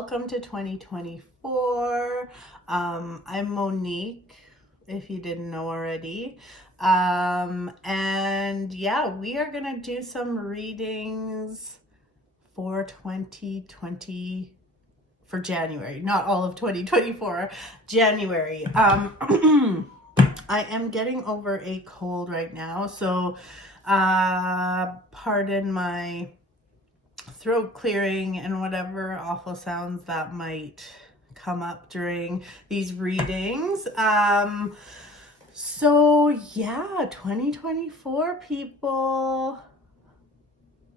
welcome to 2024. I'm Monique, if you didn't know already. And yeah, we are gonna do some readings for 2020 for January, not all of 2024, January. I am getting over a cold right now, so pardon my throat clearing and whatever awful sounds that might come up during these readings. So yeah, 2024 people.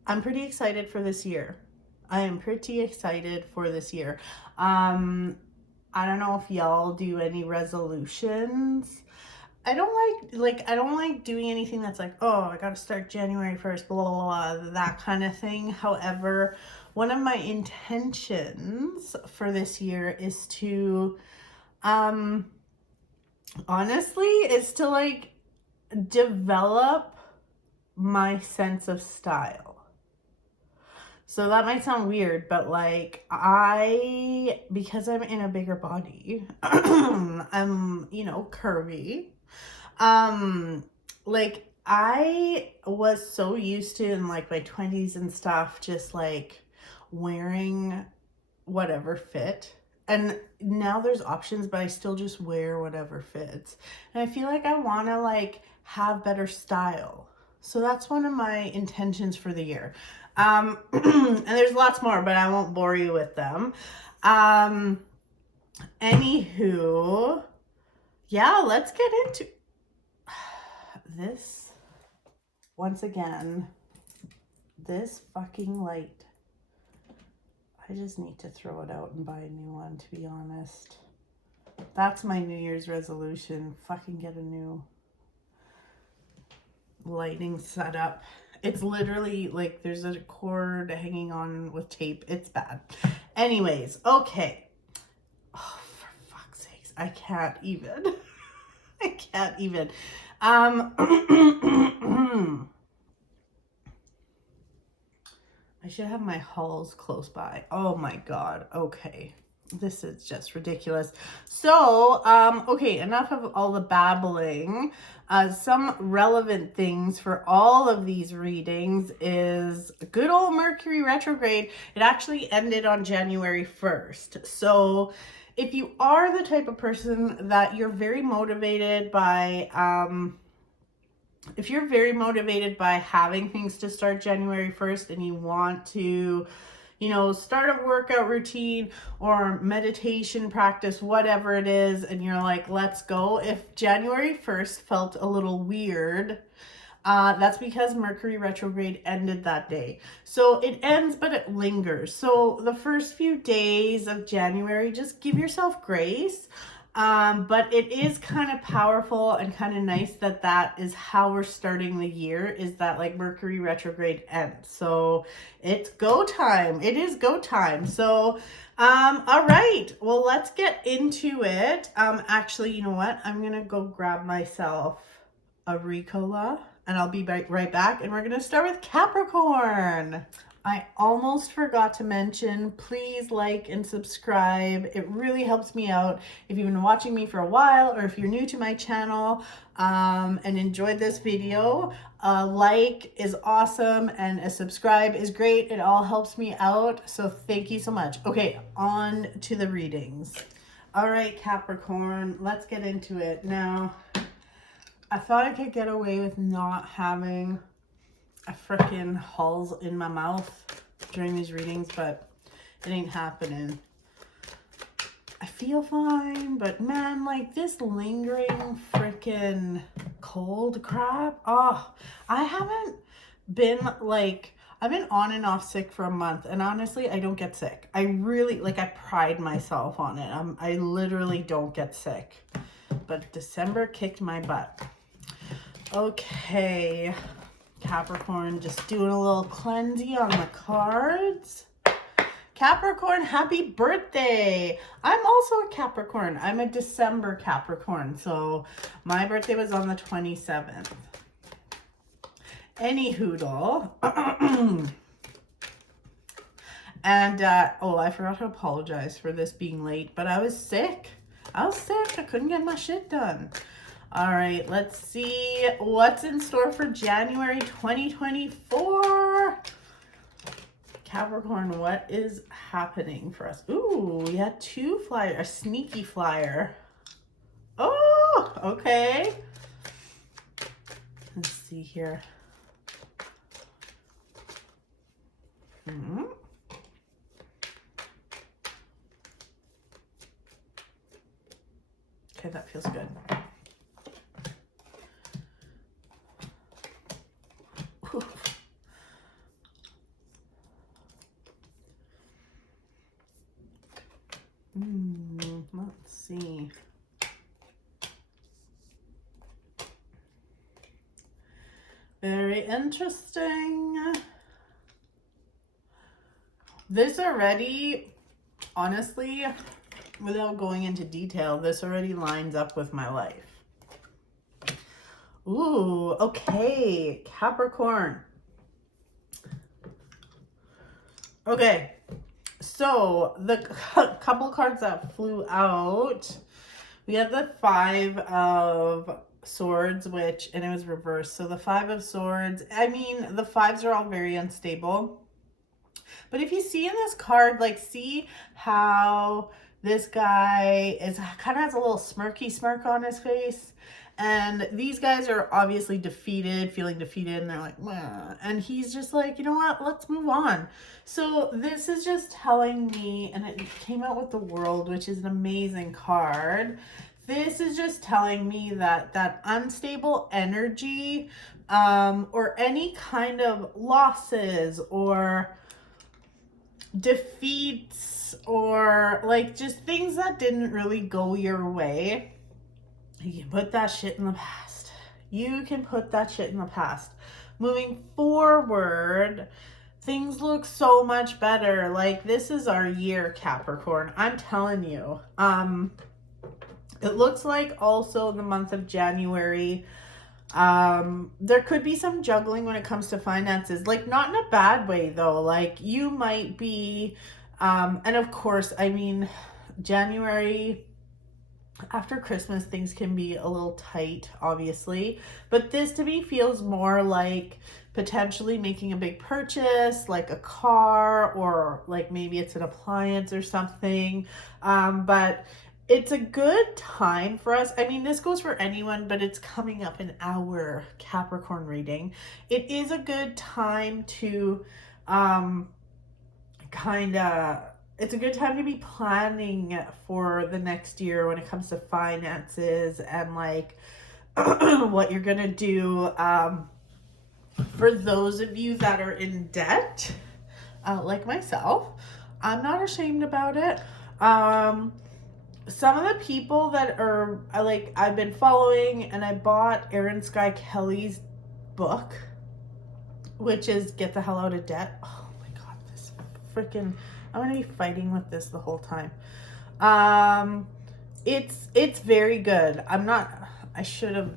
I'm pretty excited for this year. I am pretty excited for this year. I don't know if y'all do any resolutions. I don't like doing anything that's like, oh, I got to start January 1st, blah, blah, blah, that kind of thing. However, one of my intentions for this year is to, honestly, is to like develop my sense of style. So that might sound weird, but like because I'm in a bigger body, I'm, curvy. Like I was so used to in like my 20s and stuff, just like wearing whatever fit. And now there's options, but I still just wear whatever fits. And I feel like I want to like have better style. So that's one of my intentions for the year. And there's lots more, but I won't bore you with them. Anywho, yeah, let's get into this. Once again, this fucking light. I just need to throw it out and buy a new one, to be honest. That's my New Year's resolution. Fucking get a new lighting setup. It's literally like there's a cord hanging on with tape. It's bad. Anyways, okay. Oh, for fuck's sakes. I can't even. I can't even. I should have my halls close by. Oh my God. Okay. This is just ridiculous. So, okay, enough of all the babbling. Some relevant things for all of these readings is good old Mercury retrograde. It actually ended on January 1st. So if you are the type of person that you're very motivated by, if you're very motivated by having things to start January 1st and you want to, start a workout routine or meditation practice, whatever it is, and you're like, let's go. If January 1st felt a little weird, that's because Mercury retrograde ended that day. So it ends, but it lingers. So the first few days of January, just give yourself grace. But it is kind of powerful and kind of nice that is how we're starting the year, is that like Mercury retrograde ends. So it's go time. It is go time. So, all right, well, let's get into it. Actually, you know what? I'm going to go grab myself a Ricola and I'll be right back. And we're going to start with Capricorn. I almost forgot to mention, please like and subscribe. It really helps me out. If you've been watching me for a while or if you're new to my channel and enjoyed this video, a like is awesome and a subscribe is great. It all helps me out. So thank you so much. Okay, on to the readings. All right, Capricorn, let's get into it. Now, I thought I could get away with not having a frickin' hulls in my mouth during these readings, but it ain't happening. I feel fine, but man, like this lingering frickin' cold crap. Oh, I haven't been like, I've been on and off sick for a month, and honestly, I don't get sick. I really, I pride myself on it. I literally don't get sick, but December kicked my butt. Okay. Capricorn, just doing a little cleansing on the cards. Capricorn, happy birthday. I'm also a Capricorn. I'm a December Capricorn. So my birthday was on the 27th. Any hoodle. And, oh, I forgot to apologize for this being late, but I was sick. I couldn't get my shit done. All right, let's see what's in store for January 2024. Capricorn, what is happening for us? Ooh, we had 2 flyer, a sneaky flyer. Oh, okay. Let's see here. Okay, that feels good. Let's see. Very interesting. This already, honestly, without going into detail, this already lines up with my life. Ooh, okay, Capricorn. Okay, so the couple cards that flew out, we had the 5 of Swords, and it was reversed. So the 5 of Swords, I mean, the 5s are all very unstable. But if you see in this card, like, see how this guy kind of has a little smirky smirk on his face. And these guys are obviously defeated, feeling defeated, and they're like, meh. And he's just like, you know what, let's move on. So this is just telling me, and it came out with the World, which is an amazing card. This is just telling me that unstable energy, or any kind of losses or defeats, or like just things that didn't really go your way, you can put that shit in the past. You can put that shit in the past. Moving forward, things look so much better. Like, this is our year, Capricorn. I'm telling you. It looks like also the month of January, there could be some juggling when it comes to finances, like not in a bad way though. Like, you might be, and of course, I mean, January after Christmas, things can be a little tight, obviously, but this to me feels more like potentially making a big purchase, like a car, or like maybe it's an appliance or something. But it's a good time for us. I mean, this goes for anyone, but it's coming up in our Capricorn reading. It is a good time to it's a good time to be planning for the next year when it comes to finances and like what you're gonna do. For those of you that are in debt, like myself, I'm not ashamed about it. Some of the people that are like, I've been following, and I bought Aaron Sky Kelly's book, which is Get the Hell Out of Debt. Oh my God, this freaking, I'm gonna be fighting with this the whole time. It's very good. I should have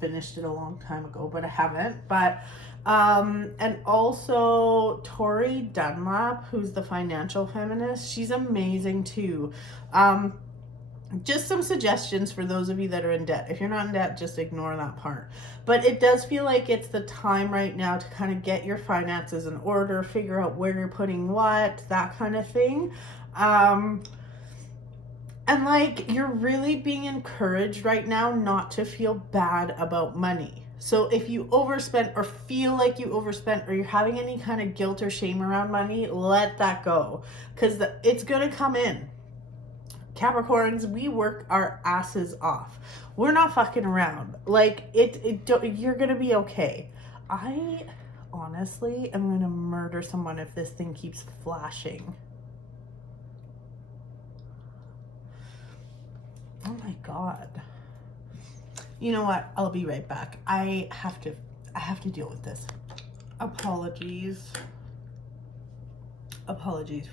finished it a long time ago, but I haven't. But and also Tori Dunlap, who's the financial feminist, she's amazing too. Just some suggestions for those of you that are in debt. If you're not in debt, just ignore that part. But it does feel like it's the time right now to kind of get your finances in order, figure out where you're putting what, that kind of thing. And like, you're really being encouraged right now not to feel bad about money. So if you overspent or feel like you overspent, or you're having any kind of guilt or shame around money, let that go, because it's going to come in. Capricorns, we work our asses off. We're not fucking around. Like, you're gonna be okay. I honestly am gonna murder someone if this thing keeps flashing. Oh my God. You know what? I'll be right back. I have to deal with this. Apologies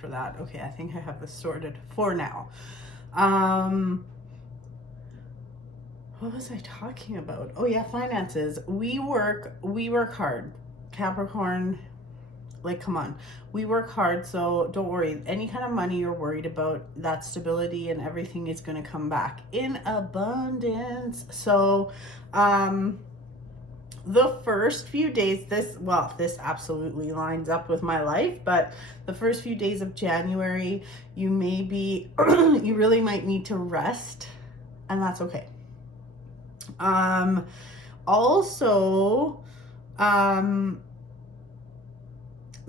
for that. Okay, I think I have this sorted for now. What was I talking about? Oh yeah, finances. We work hard. Capricorn, Like, come on, we work hard, so don't worry. Any kind of money you're worried about, that stability and everything is going to come back in abundance. So, the first few days, this absolutely lines up with my life, but the first few days of January, you really might need to rest, and that's okay. Also,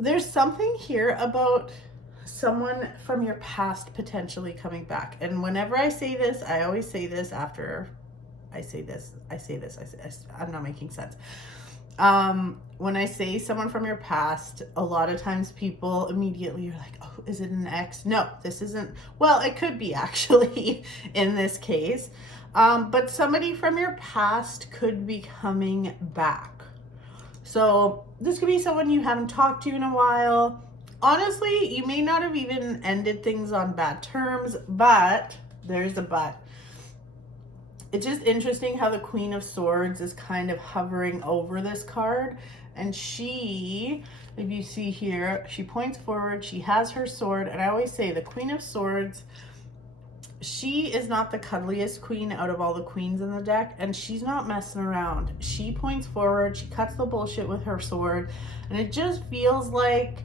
there's something here about someone from your past potentially coming back. And whenever I say this, I always say this after I'm not making sense. When I say someone from your past, a lot of times people immediately are like, oh, is it an ex? No, this isn't. Well, it could be actually in this case. But somebody from your past could be coming back. So this could be someone you haven't talked to in a while. Honestly, you may not have even ended things on bad terms, but there's a but. It's just interesting how the Queen of Swords is kind of hovering over this card. And she, if you see here, she points forward, she has her sword. And I always say the Queen of Swords, she is not the cuddliest queen out of all the queens in the deck, and she's not messing around. She points forward, she cuts the bullshit with her sword, and it just feels like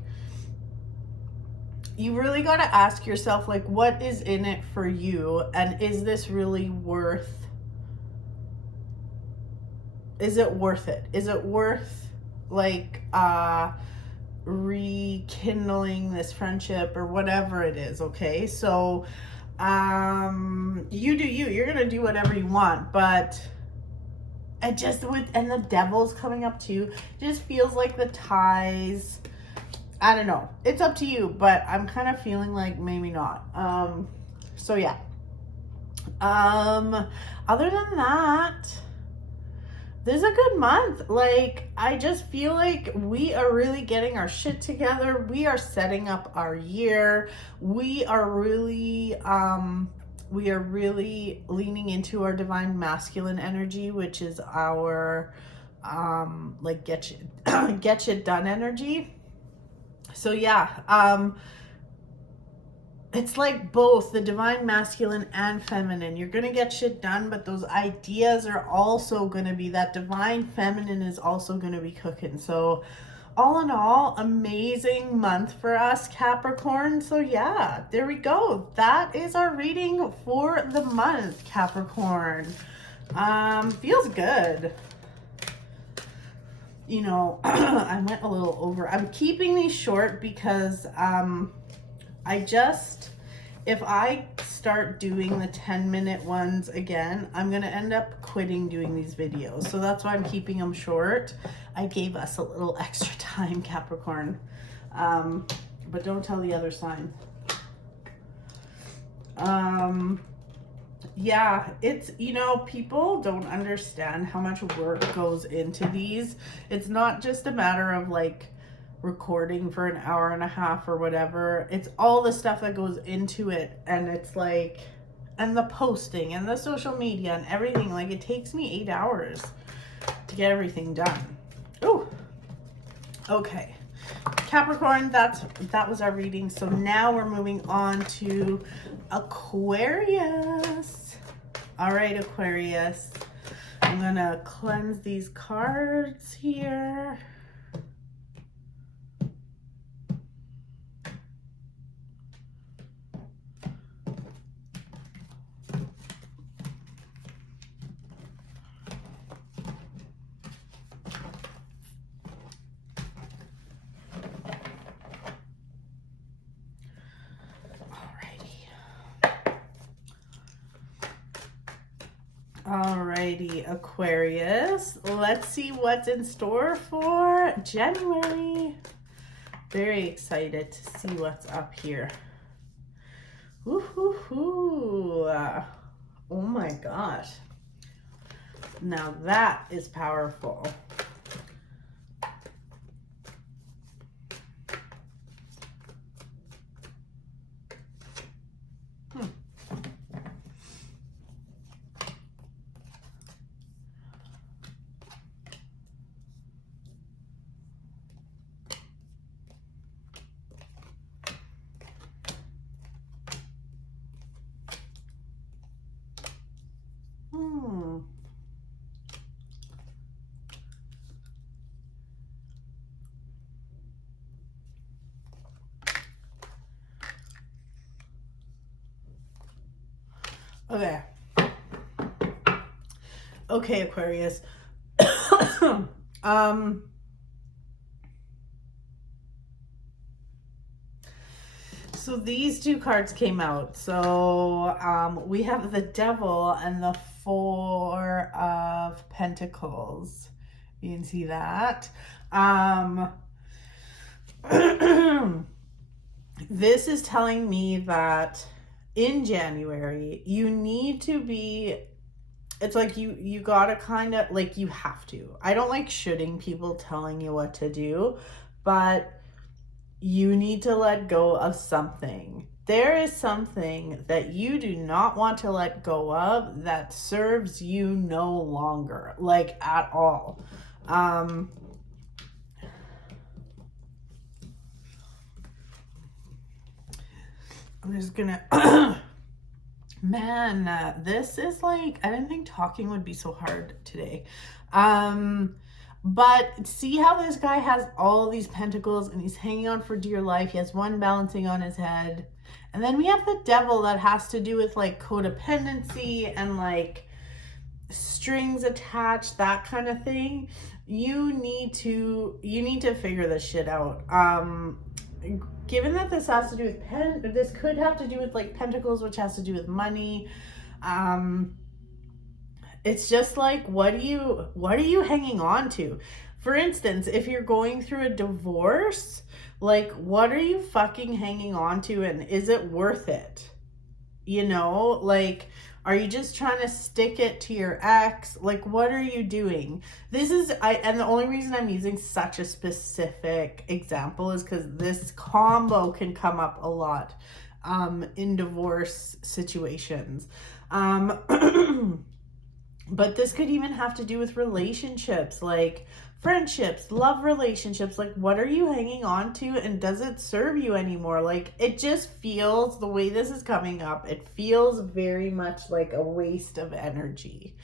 you really got to ask yourself, like, what is in it for you, and is this really worth it? Is it worth like rekindling this friendship or whatever it is? Okay, so you do you. You're gonna do whatever you want, but it just and the devil's coming up too. It just feels like the ties. I don't know. It's up to you, but I'm kind of feeling like maybe not. So yeah. Other than that, this is a good month. Like, I just feel like we are really getting our shit together. We are setting up our year. We are really leaning into our divine masculine energy, which is our like get shit done energy. So yeah, it's like both the divine masculine and feminine. You're going to get shit done, but those ideas are also going to be, that divine feminine is also going to be cooking. So all in all, amazing month for us, Capricorn. So yeah, there we go. That is our reading for the month, Capricorn. Feels good. You know, I went a little over. I'm keeping these short because if I start doing the 10-minute ones again, I'm going to end up quitting doing these videos. So that's why I'm keeping them short. I gave us a little extra time, Capricorn. But don't tell the other sign. Yeah, it's, you know, people don't understand how much work goes into these. It's not just a matter of like recording for an hour and a half or whatever. It's all the stuff that goes into it, and it's like, and the posting and the social media and everything. Like, it takes me 8 hours to get everything done. Oh, okay, Capricorn, that was our reading. So now we're moving on to Aquarius. All right, Aquarius, I'm gonna cleanse these cards here. Alrighty, Aquarius, let's see what's in store for January. Very excited to see what's up here. Woo-hoo-hoo. Oh my gosh. Now that is powerful. Okay. Okay, Aquarius. So these two cards came out. So we have the Devil and the Four of Pentacles. You can see that. This is telling me that in January, you need to be, it's like you gotta kind of, like, you have to. I don't like shoulding people telling you what to do, but you need to let go of something. There is something that you do not want to let go of that serves you no longer, like, at all. I'm just gonna man, this is like, I didn't think talking would be so hard today. But see how this guy has all these pentacles and he's hanging on for dear life. He has one balancing on his head. And then we have the Devil that has to do with like codependency and like strings attached, that kind of thing. You need to figure this shit out. Given that this has to do with this could have to do with like pentacles, which has to do with money. It's just like, what are you hanging on to? For instance, if you're going through a divorce, like, what are you fucking hanging on to, and is it worth it? You know, like, are you just trying to stick it to your ex? Like, what are you doing? And the only reason I'm using such a specific example is because this combo can come up a lot in divorce situations. But this could even have to do with relationships, like friendships, love relationships. Like, what are you hanging on to, and does it serve you anymore? Like, it just feels, the way this is coming up, it feels very much like a waste of energy.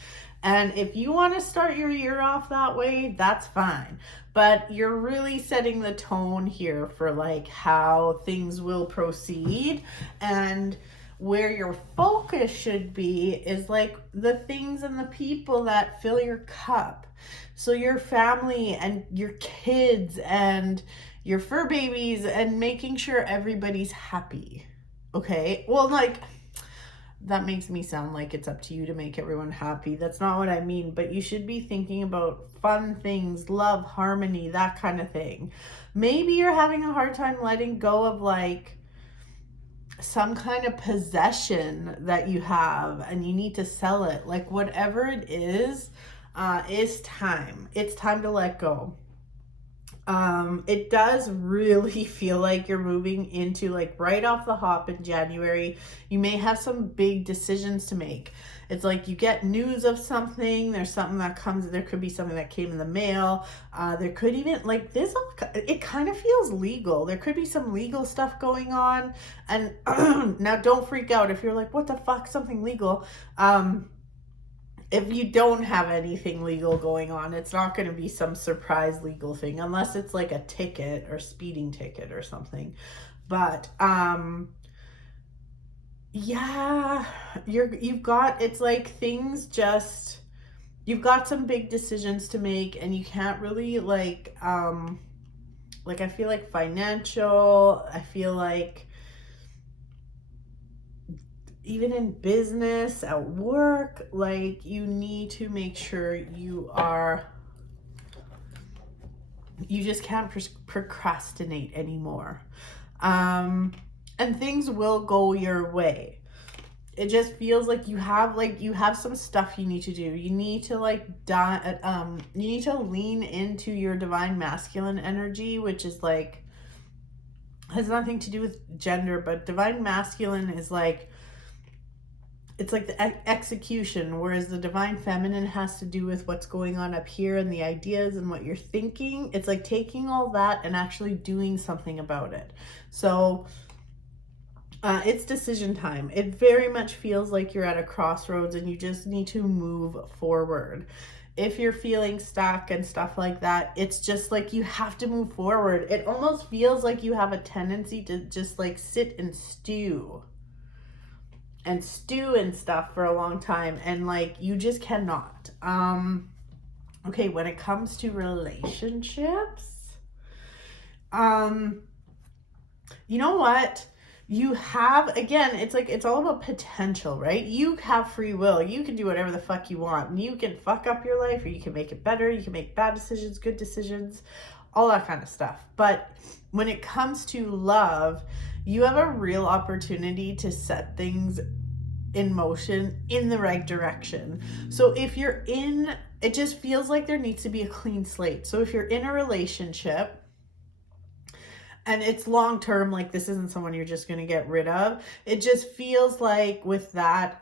And if you want to start your year off that way, that's fine. But you're really setting the tone here for like how things will proceed, and where your focus should be is like the things and the people that fill your cup. So your family and your kids and your fur babies, and making sure everybody's happy. Okay? Well, like, that makes me sound like it's up to you to make everyone happy. That's not what I mean, but you should be thinking about fun things, love, harmony, that kind of thing. Maybe you're having a hard time letting go of like some kind of possession that you have and you need to sell it. Like, whatever it is time. It's time to let go. It does really feel like you're moving into, like, right off the hop in January. You may have some big decisions to make. It's like you get news of something. There's something that comes. There could be something that came in the mail. There could even, like, this, it kind of feels legal. There could be some legal stuff going on. And now don't freak out if you're like, what the fuck, something legal? If you don't have anything legal going on, it's not going to be some surprise legal thing, unless it's like a ticket or speeding ticket or something. But yeah, you've got, it's like things just, you've got some big decisions to make, and you can't really like I feel like financial, I feel like even in business, at work, like, you need to make sure you just can't procrastinate anymore. And things will go your way. It just feels like you have some stuff you need to do. You need to you need to lean into your divine masculine energy, which is like, has nothing to do with gender, but divine masculine is like, it's like the execution, whereas the divine feminine has to do with what's going on up here and the ideas and what you're thinking. It's like taking all that and actually doing something about it. So it's decision time. It very much feels like you're at a crossroads and you just need to move forward. If you're feeling stuck and stuff like that, it's just like you have to move forward. It almost feels like you have a tendency to just like sit and stew. and stew and stuff for a long time, and like you just cannot. Okay, when it comes to relationships, you know what? You have, again, it's like, it's all about potential, right? You have free will. You can do whatever the fuck you want. And you can fuck up your life, or you can make it better. You can make bad decisions, good decisions, all that kind of stuff. But when it comes to love, you have a real opportunity to set things in motion in the right direction. So if you're in, it just feels like there needs to be a clean slate. So if you're in a relationship, and it's long term, like this isn't someone you're just going to get rid of. It just feels like with that,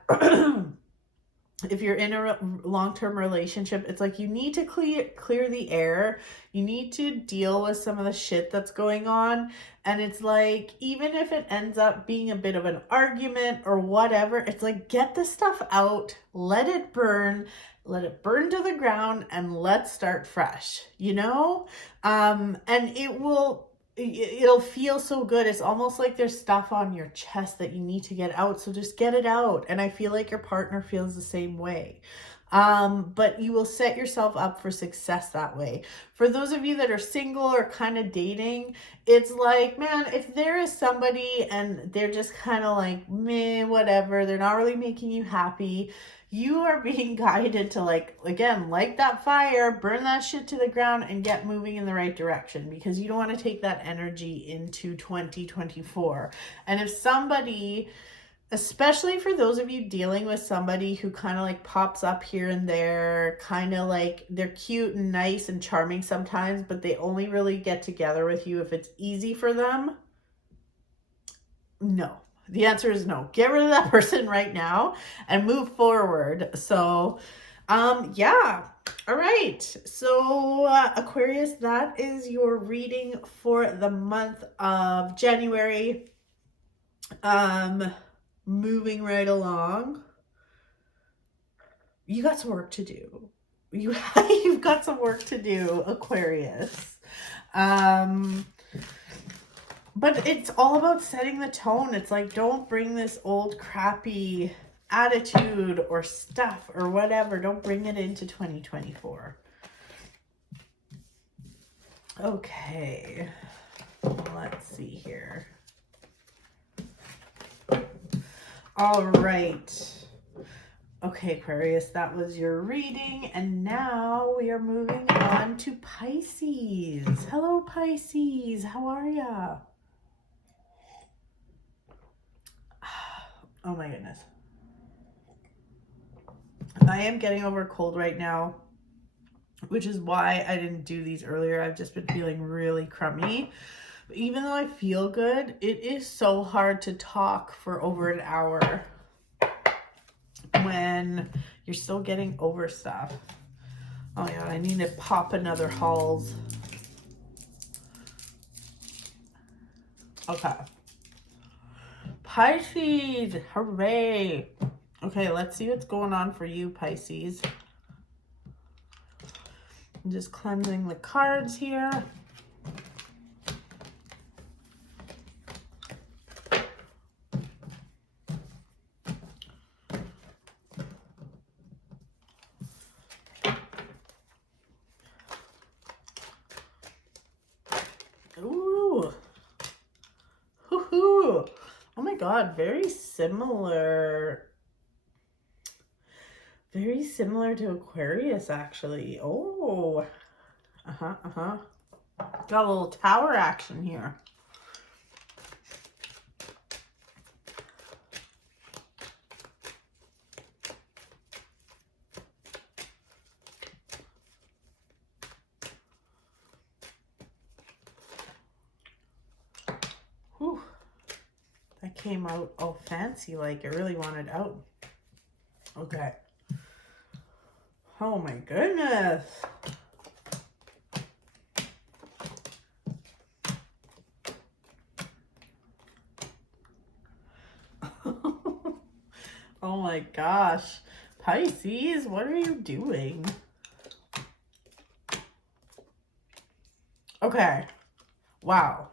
if you're in a long-term relationship, it's like you need to clear the air. You need to deal with some of the shit that's going on. And it's like, even if it ends up being a bit of an argument or whatever, it's like, get the stuff out, let it burn to the ground, and let's start fresh, you know? And it'll feel so good. It's almost like there's stuff on your chest that you need to get out. So just get it out. And I feel like your partner feels the same way. But you will set yourself up for success that way. For those of you that are single or kind of dating, it's like, man, if there is somebody and they're just kind of like, meh, whatever, they're not really making you happy, you are being guided to, like, again, light that fire, burn that shit to the ground, and get moving in the right direction, because you don't want to take that energy into 2024. And if somebody, especially for those of you dealing with somebody who kind of like pops up here and there, kind of like they're cute and nice and charming sometimes, but they only really get together with you if it's easy for them, no. The answer is no. Get rid of that person right now and move forward. So, yeah. All right. So, Aquarius, that is your reading for the month of January. Moving right along. You got some work to do. You've got some work to do, Aquarius. But it's all about setting the tone. It's like, don't bring this old crappy attitude or stuff or whatever. Don't bring it into 2024. Okay. Let's see here. All right. Okay, Aquarius, that was your reading. And now we are moving on to Pisces. Hello, Pisces. How are ya? Oh my goodness. I am getting over a cold right now, which is why I didn't do these earlier. I've just been feeling really crummy. But even though I feel good, it is so hard to talk for over an hour when you're still getting over stuff. Oh my God, I need to pop another Halls. Okay. Pisces, hooray. Okay, let's see what's going on for you, Pisces. I'm just cleansing the cards here. Ooh. Hoo-hoo. Oh my God, very similar. Very similar to Aquarius, actually. Oh. Got a little tower action here. Whew. That came out all fancy, like it really wanted out. Okay. Oh my goodness. Oh my gosh. Pisces, what are you doing? Okay. Wow.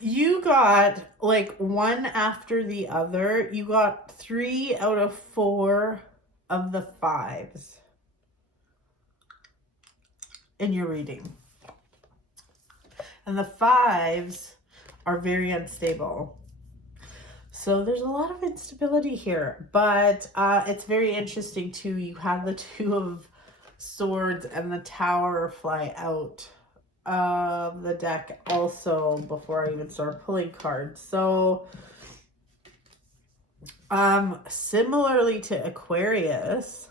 You got like one after the other. You got 3 out of 4 of the 5s in your reading. And the 5s are very unstable. So there's a lot of instability here, but it's very interesting too. You have the 2 of Swords and the Tower fly out of the deck also before I even start pulling cards. So similarly to Aquarius,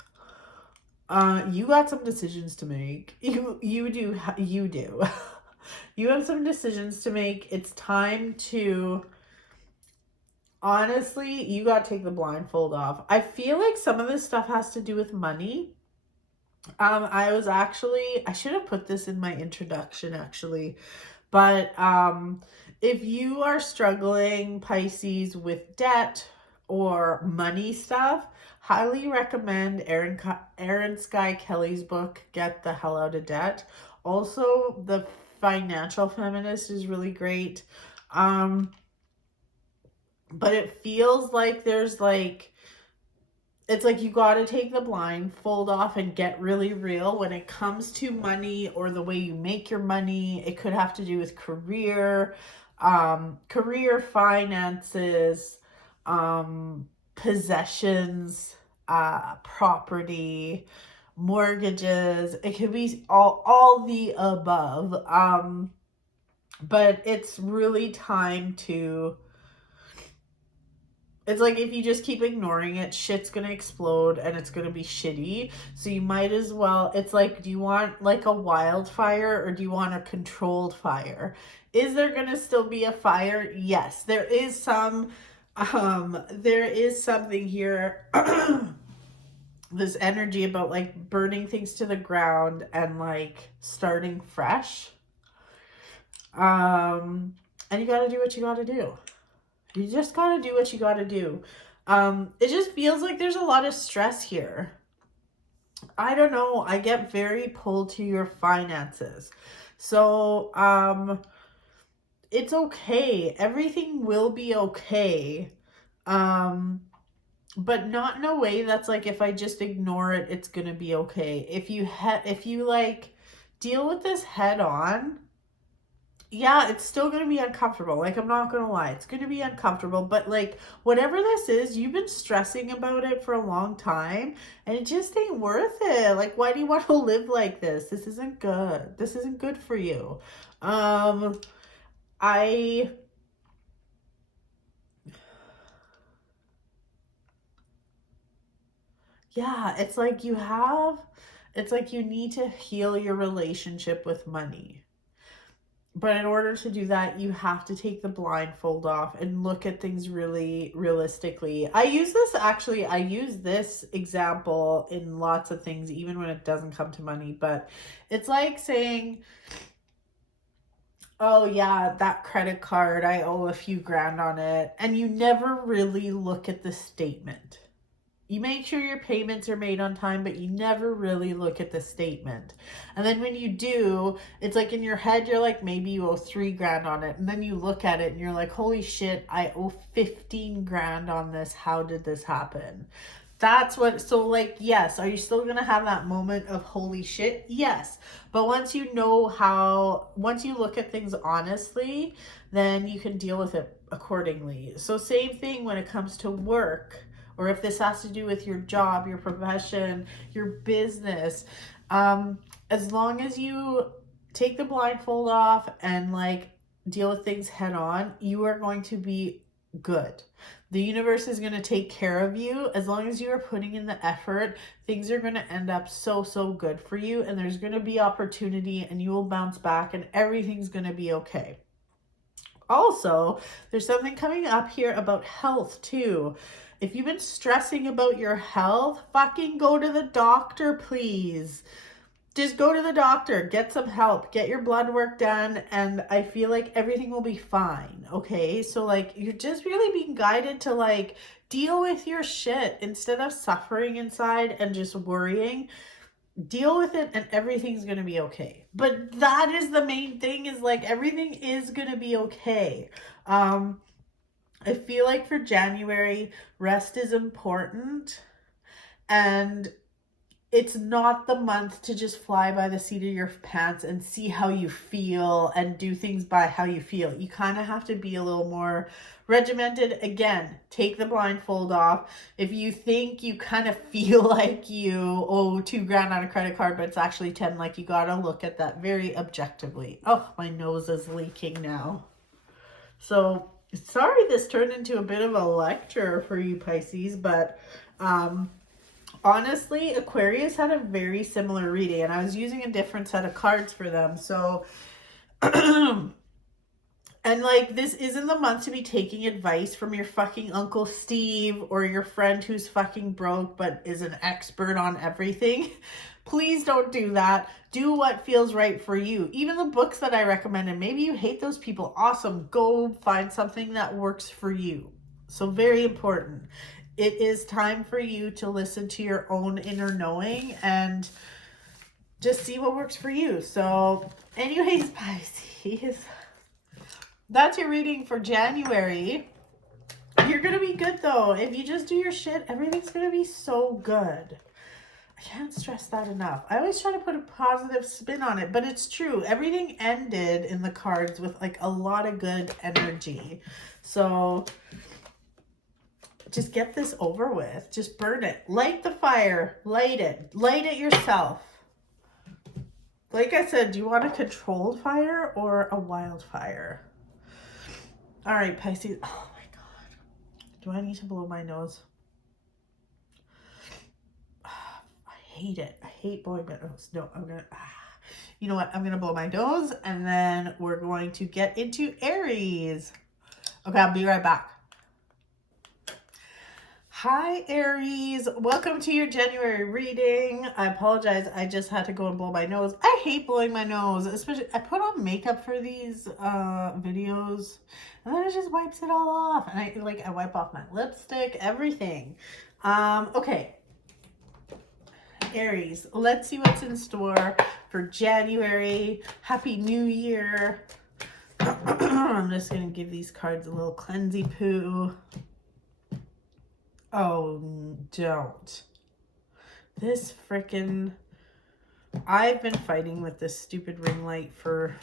you got some decisions to make. You do. You have some decisions to make. It's time to, honestly, you got to take the blindfold off. I feel like some of this stuff has to do with money. I should have put this in my introduction actually, but if you are struggling, Pisces, with debt or money stuff, highly recommend Aaron Sky Kelly's book, Get the Hell Out of Debt. Also, The Financial Feminist is really great. But it feels like there's like, it's like you got to take the blindfold off and get really real when it comes to money or the way you make your money. It could have to do with career, finances, possessions, property, mortgages. It could be all the above. But it's really time to, it's like if you just keep ignoring it, shit's gonna explode and it's gonna be shitty. So you might as well, it's like, do you want like a wildfire or do you want a controlled fire? Is there gonna still be a fire? Yes, there is some, there is something here, this energy about like burning things to the ground and like starting fresh. And you gotta do what you gotta do. You just gotta do what you gotta do. It just feels like there's a lot of stress here. I don't know. I get very pulled to your finances. So, it's okay. Everything will be okay. But not in a way that's like, if I just ignore it, it's gonna be okay. If you like deal with this head on, yeah, it's still going to be uncomfortable. Like, I'm not going to lie. It's going to be uncomfortable. But, like, whatever this is, you've been stressing about it for a long time. And it just ain't worth it. Like, why do you want to live like this? This isn't good. This isn't good for you. Yeah, it's like you need to heal your relationship with money. But in order to do that, you have to take the blindfold off and look at things really realistically. I use this example in lots of things, even when it doesn't come to money. But it's like saying, oh yeah, that credit card, I owe a few grand on it. And you never really look at the statement. You make sure your payments are made on time, but you never really look at the statement. And then when you do, it's like in your head, you're like, maybe you owe 3 grand on it. And then you look at it and you're like, holy shit, I owe 15 grand on this. How did this happen? So like, yes, are you still going to have that moment of holy shit? Yes. But once you look at things honestly, then you can deal with it accordingly. So same thing when it comes to work. Or if this has to do with your job, your profession, your business, as long as you take the blindfold off and like deal with things head on, you are going to be good. The universe is going to take care of you. As long as you are putting in the effort, things are going to end up so good for you. And there's going to be opportunity and you will bounce back and everything's going to be okay. Also, there's something coming up here about health too. If you've been stressing about your health, fucking go to the doctor, please. Just go to the doctor, get some help, get your blood work done, and I feel like everything will be fine, okay? So, like, you're just really being guided to, like, deal with your shit instead of suffering inside and just worrying. deal with it and everything's going to be okay. But that is the main thing, is like everything is going to be okay. I feel like for January, rest is important, and it's not the month to just fly by the seat of your pants and see how you feel and do things by how you feel. You kind of have to be a little more regimented. Again, take the blindfold off. If you think you kind of feel like you owe $2,000 on a credit card, but it's actually 10, like, you got to look at that very objectively. Oh, my nose is leaking now. So sorry this turned into a bit of a lecture for you Pisces, but honestly, Aquarius had a very similar reading, and I was using a different set of cards for them. So, and like, this isn't the month to be taking advice from your fucking Uncle Steve or your friend who's fucking broke but is an expert on everything. Please don't do that. Do what feels right for you. Even the books that I recommended, maybe you hate those people. Awesome. Go find something that works for you. So very important. It is time for you to listen to your own inner knowing and just see what works for you. So anyways, Pisces, that's your reading for January. You're going to be good though. If you just do your shit, everything's going to be so good. I can't stress that enough. I always try to put a positive spin on it, but it's true. Everything ended in the cards with like a lot of good energy. So just get this over with. Just burn it. Light the fire. Light it. Light it yourself. Like I said, do you want a controlled fire or a wildfire? All right, Pisces. Oh my God. Do I need to blow my nose? I hate it. I hate blowing my nose. No, I'm going to... You know what? I'm going to blow my nose, and then we're going to get into Aries. Okay, I'll be right back. Hi, Aries. Welcome to your January reading. I apologize. I just had to go and blow my nose. I hate blowing my nose, especially I put on makeup for these videos, and then it just wipes it all off. And I wipe off my lipstick, everything. Okay. Aries, let's see what's in store for January. Happy New Year. I'm just going to give these cards a little cleansy poo. Oh, don't. This frickin'... I've been fighting with this stupid ring light for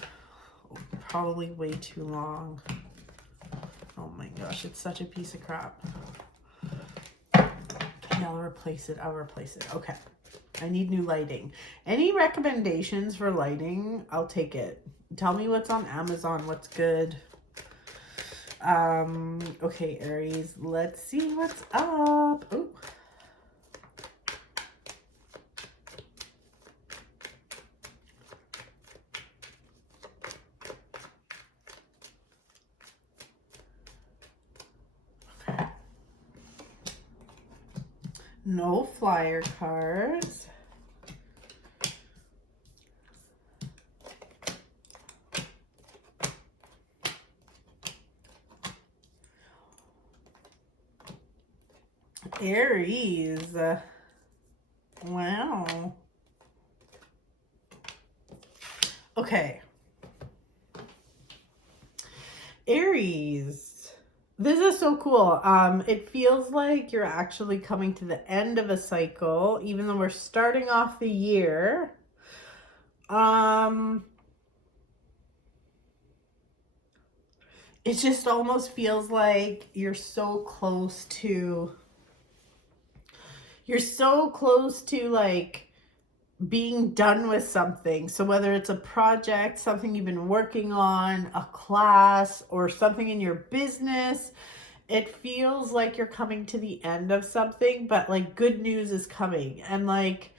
probably way too long. Oh my gosh, it's such a piece of crap. Okay, I'll replace it. Okay. I need new lighting. Any recommendations for lighting? I'll take it. Tell me what's on Amazon, what's good. Okay, Aries, let's see what's up. Oh. Okay. No flyer cards. Aries. Wow. Okay. Aries. This is so cool. It feels like you're actually coming to the end of a cycle, even though we're starting off the year. It just almost feels like you're so close to like being done with something. So whether it's a project, something you've been working on, a class, or something in your business, it feels like you're coming to the end of something, but like good news is coming, and like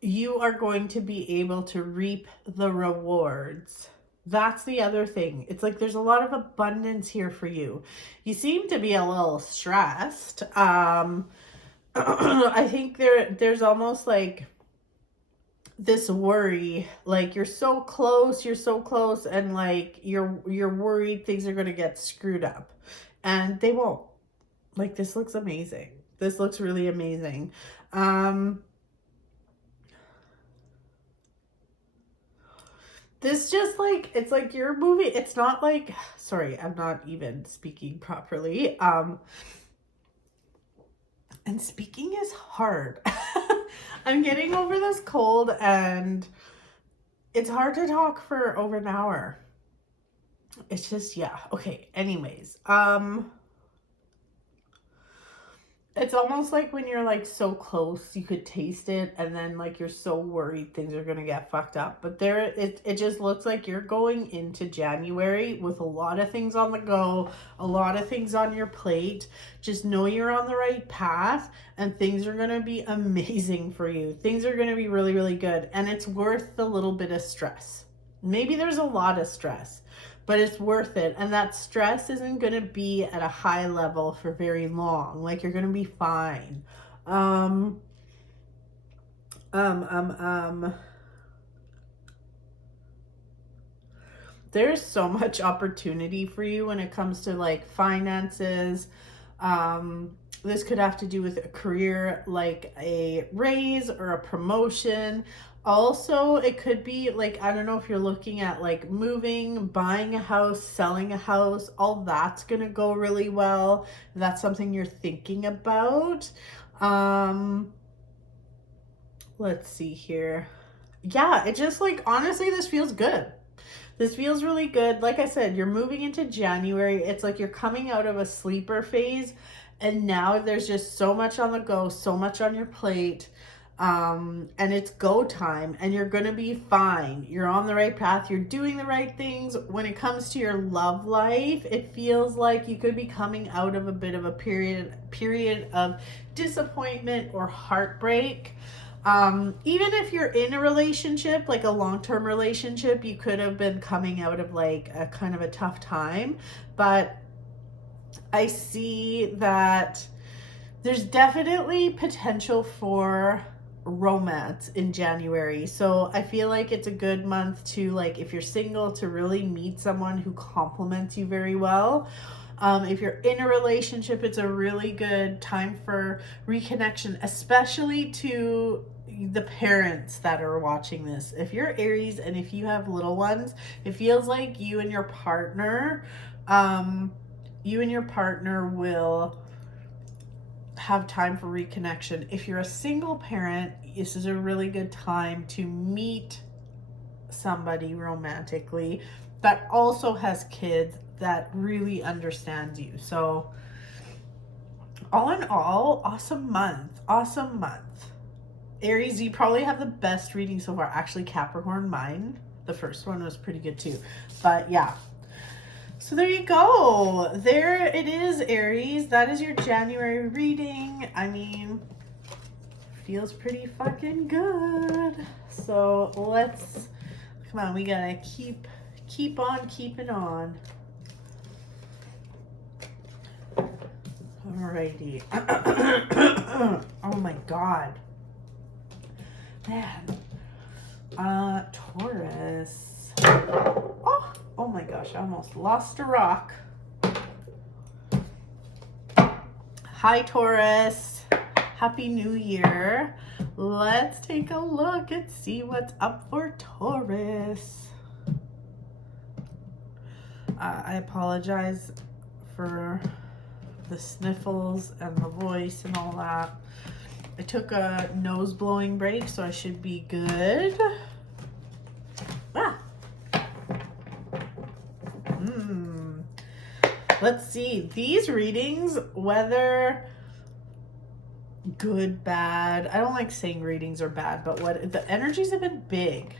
you are going to be able to reap the rewards. That's the other thing. It's like there's a lot of abundance here for you. You seem to be a little stressed. I think there's almost like this worry, like you're so close, and like you're worried things are going to get screwed up, and they won't. Like, this looks amazing. This looks really amazing. This just like, it's like you're moving. It's not like, sorry, I'm not even speaking properly. And speaking is hard. I'm getting over this cold and it's hard to talk for over an hour. It's just, yeah. Okay. Anyways, it's almost like when you're like so close, you could taste it, and then like you're so worried things are gonna get fucked up. But it just looks like you're going into January with a lot of things on the go, a lot of things on your plate. Just know you're on the right path, and things are gonna be amazing for you. Things are gonna be really, really good, and it's worth the little bit of stress. Maybe there's a lot of stress, but it's worth it. And that stress isn't going to be at a high level for very long. Like, you're going to be fine. There's so much opportunity for you when it comes to like finances. This could have to do with a career, like a raise or a promotion. Also, it could be like, I don't know if you're looking at like moving, buying a house, selling a house, all that's gonna go really well. If that's something you're thinking about. Let's see here. Yeah, it just like, honestly, this feels good. This feels really good. Like I said, you're moving into January. It's like you're coming out of a sleeper phase, and now there's just so much on the go, so much on your plate. And it's go time, and you're going to be fine. You're on the right path. You're doing the right things. When it comes to your love life, it feels like you could be coming out of a bit of a period of disappointment or heartbreak. Even if you're in a relationship, like a long-term relationship, you could have been coming out of like a kind of a tough time. But I see that there's definitely potential for romance in January. So I feel like it's a good month to, like, if you're single, to really meet someone who compliments you very well. If you're in a relationship, it's a really good time for reconnection, especially to the parents that are watching this. If you're Aries and if you have little ones, it feels like you and your partner will have time for reconnection. If you're a single parent, this is a really good time to meet somebody romantically that also has kids that really understands you. So all in all, awesome month. Awesome month. Aries, you probably have the best reading so far. Actually, Capricorn, mine, the first one was pretty good too. But yeah. So there you go. There it is, Aries. That is your January reading. I mean, feels pretty fucking good. So let's, come on, we gotta keep on keeping on. Alrighty. Oh my God. Man. Taurus. Oh my gosh, I almost lost a rock. Hi, Taurus. Happy New Year. Let's take a look and see what's up for Taurus. I apologize for the sniffles and the voice and all that. I took a nose blowing break, so I should be good. Let's see. These readings, whether good, bad, I don't like saying readings are bad, but what the energies have been big.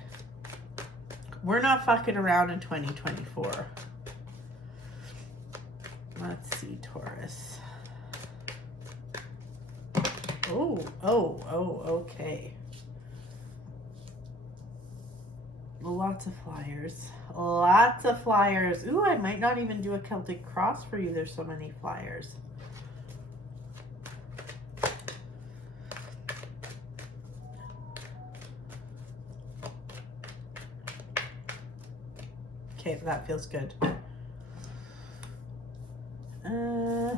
We're not fucking around in 2024. Let's see, Taurus. Okay. Lots of flyers. Lots of flyers. Ooh, I might not even do a Celtic cross for you. There's so many flyers. Okay, that feels good. Yeah,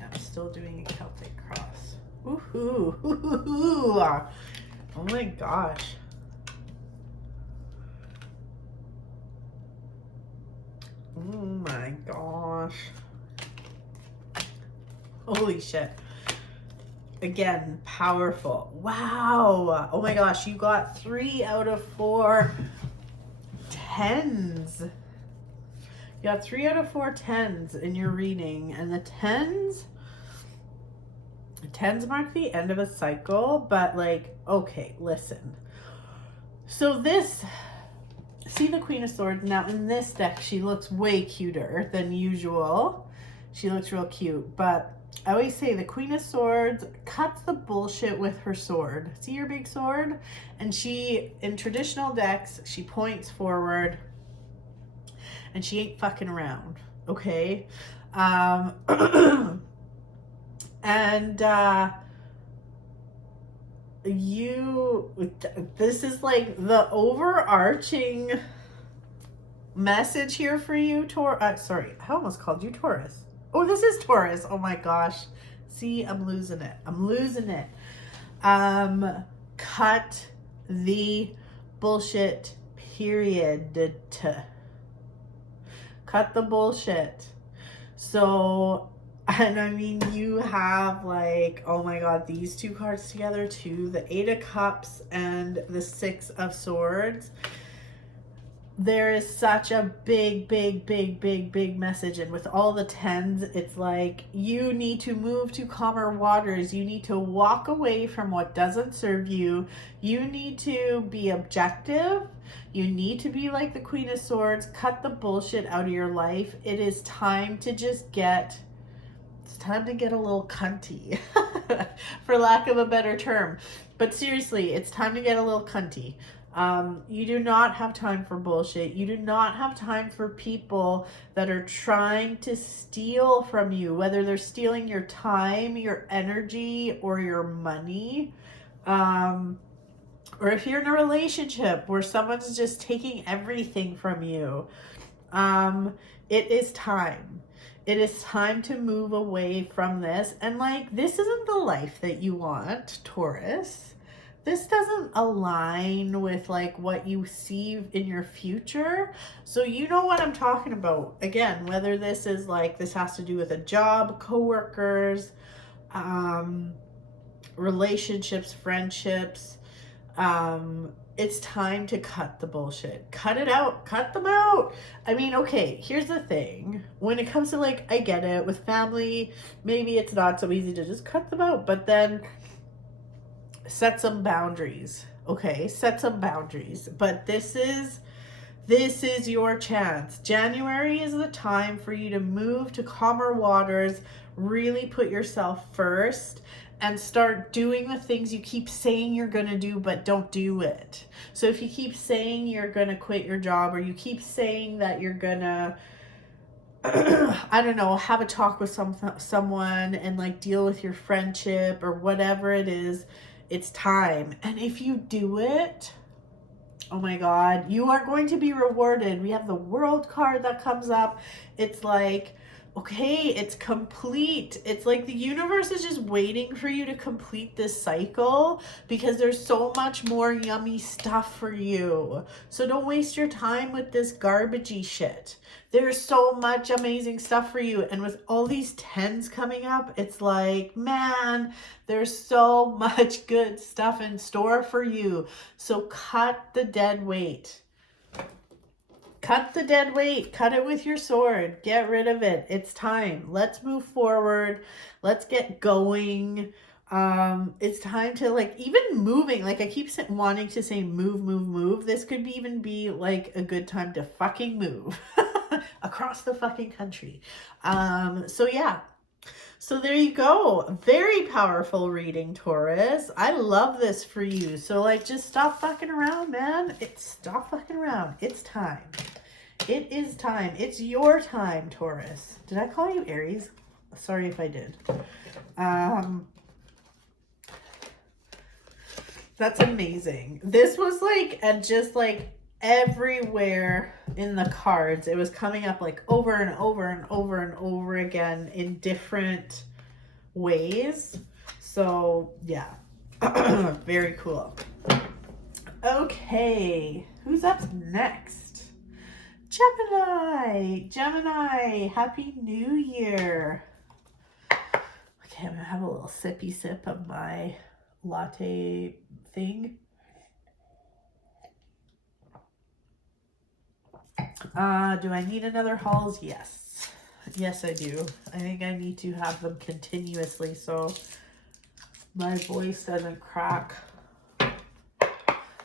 I'm still doing a Celtic cross. Woohoo! Oh my gosh. Oh my gosh. Holy shit. Again, powerful. Wow. Oh my gosh, you got 3 out of 4 tens. You got 3 out of 4 tens in your reading. And the tens mark the end of a cycle, but like, okay, listen. So this, see the Queen of Swords? Now in this deck, she looks way cuter than usual. She looks real cute, but I always say the Queen of Swords cuts the bullshit with her sword. See your big sword? And she, in traditional decks, she points forward and she ain't fucking around, okay? This is like the overarching message here for you, sorry, I almost called you Taurus. Oh, this is Taurus. Oh my gosh. See, I'm losing it. I'm losing it. Cut the bullshit, period. Cut the bullshit. So, and I mean, you have like, oh my God, these 2 cards together too, the 8 of Cups and the 6 of Swords. There is such a big message. And with all the tens, it's like, you need to move to calmer waters. You need to walk away from what doesn't serve you. You need to be objective. You need to be like the Queen of Swords. Cut the bullshit out of your life. It is time to just get, it's time to get a little cunty, for lack of a better term. But seriously, it's time to get a little cunty. You do not have time for bullshit. You do not have time for people that are trying to steal from you, whether they're stealing your time, your energy, or your money. Or if you're in a relationship where someone's just taking everything from you, it is time. It is time to move away from this. And like, this isn't the life that you want, Taurus. This doesn't align with like what you see in your future. So you know what I'm talking about. Again, whether this is like, this has to do with a job, coworkers, relationships, friendships. It's time to cut the bullshit. Cut it out. Cut them out. I mean, okay, here's the thing. When it comes to like, I get it, with family, maybe it's not so easy to just cut them out, but then set some boundaries. Okay, set some boundaries. But this is your chance. January is the time for you to move to calmer waters, really put yourself first, and start doing the things you keep saying you're going to do, but don't do it. So if you keep saying you're going to quit your job, or you keep saying that you're going to, I don't know, have a talk with someone and like deal with your friendship or whatever it is, it's time. And if you do it, oh my God, you are going to be rewarded. We have the World card that comes up. It's like, okay, it's complete. It's like the universe is just waiting for you to complete this cycle because there's so much more yummy stuff for you. So don't waste your time with this garbagey shit. There's so much amazing stuff for you. And with all these tens coming up, it's like, man, there's so much good stuff in store for you. So cut the dead weight. Cut the dead weight. Cut it with your sword. Get rid of it. It's time. Let's move forward. Let's get going. It's time to like, even moving. Like I keep wanting to say move. This could even be like a good time to fucking move across the fucking country. So yeah. So there you go. Very powerful reading, Taurus. I love this for you. So like, just stop fucking around, man. Stop fucking around. It's time. It is time. It's your time, Taurus. Did I call you Aries? Sorry if I did. That's amazing. This was like, and just like everywhere in the cards, it was coming up like over and over and over and over again in different ways. So yeah, very cool. Okay, who's up next? Gemini, Happy New Year. Okay, I'm gonna have a little sippy sip of my latte thing. Do I need another hauls? Yes. Yes, I do. I think I need to have them continuously so my voice doesn't crack.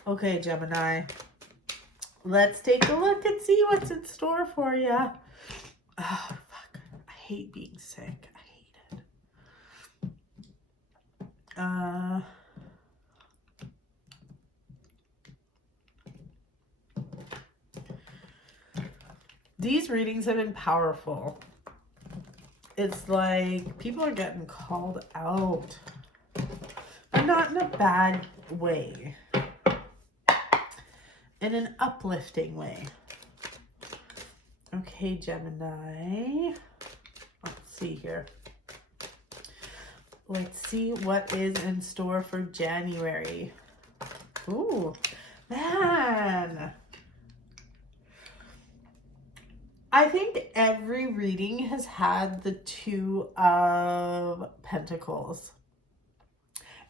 Okay, Gemini. Let's take a look and see what's in store for you. Oh, fuck. I hate being sick. I hate it. These readings have been powerful. It's like people are getting called out, but not in a bad way, in an uplifting way. Okay, Gemini. Let's see here. Let's see what is in store for January. Ooh, man. I think every reading has had the Two of Pentacles.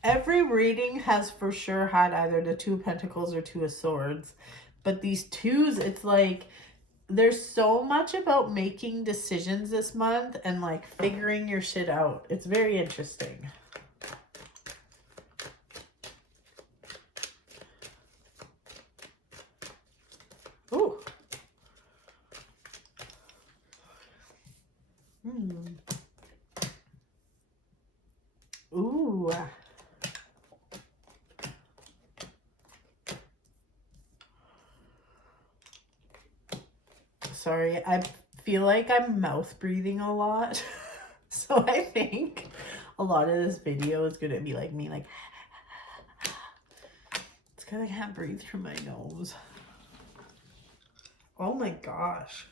Every reading has for sure had either the Two of Pentacles or Two of Swords. But these twos, it's like there's so much about making decisions this month and like figuring your shit out. It's very interesting. Ooh. Ooh. Sorry, I feel like I'm mouth breathing a lot. So I think a lot of this video is gonna be like me like it's because I can't breathe through my nose. Oh my gosh.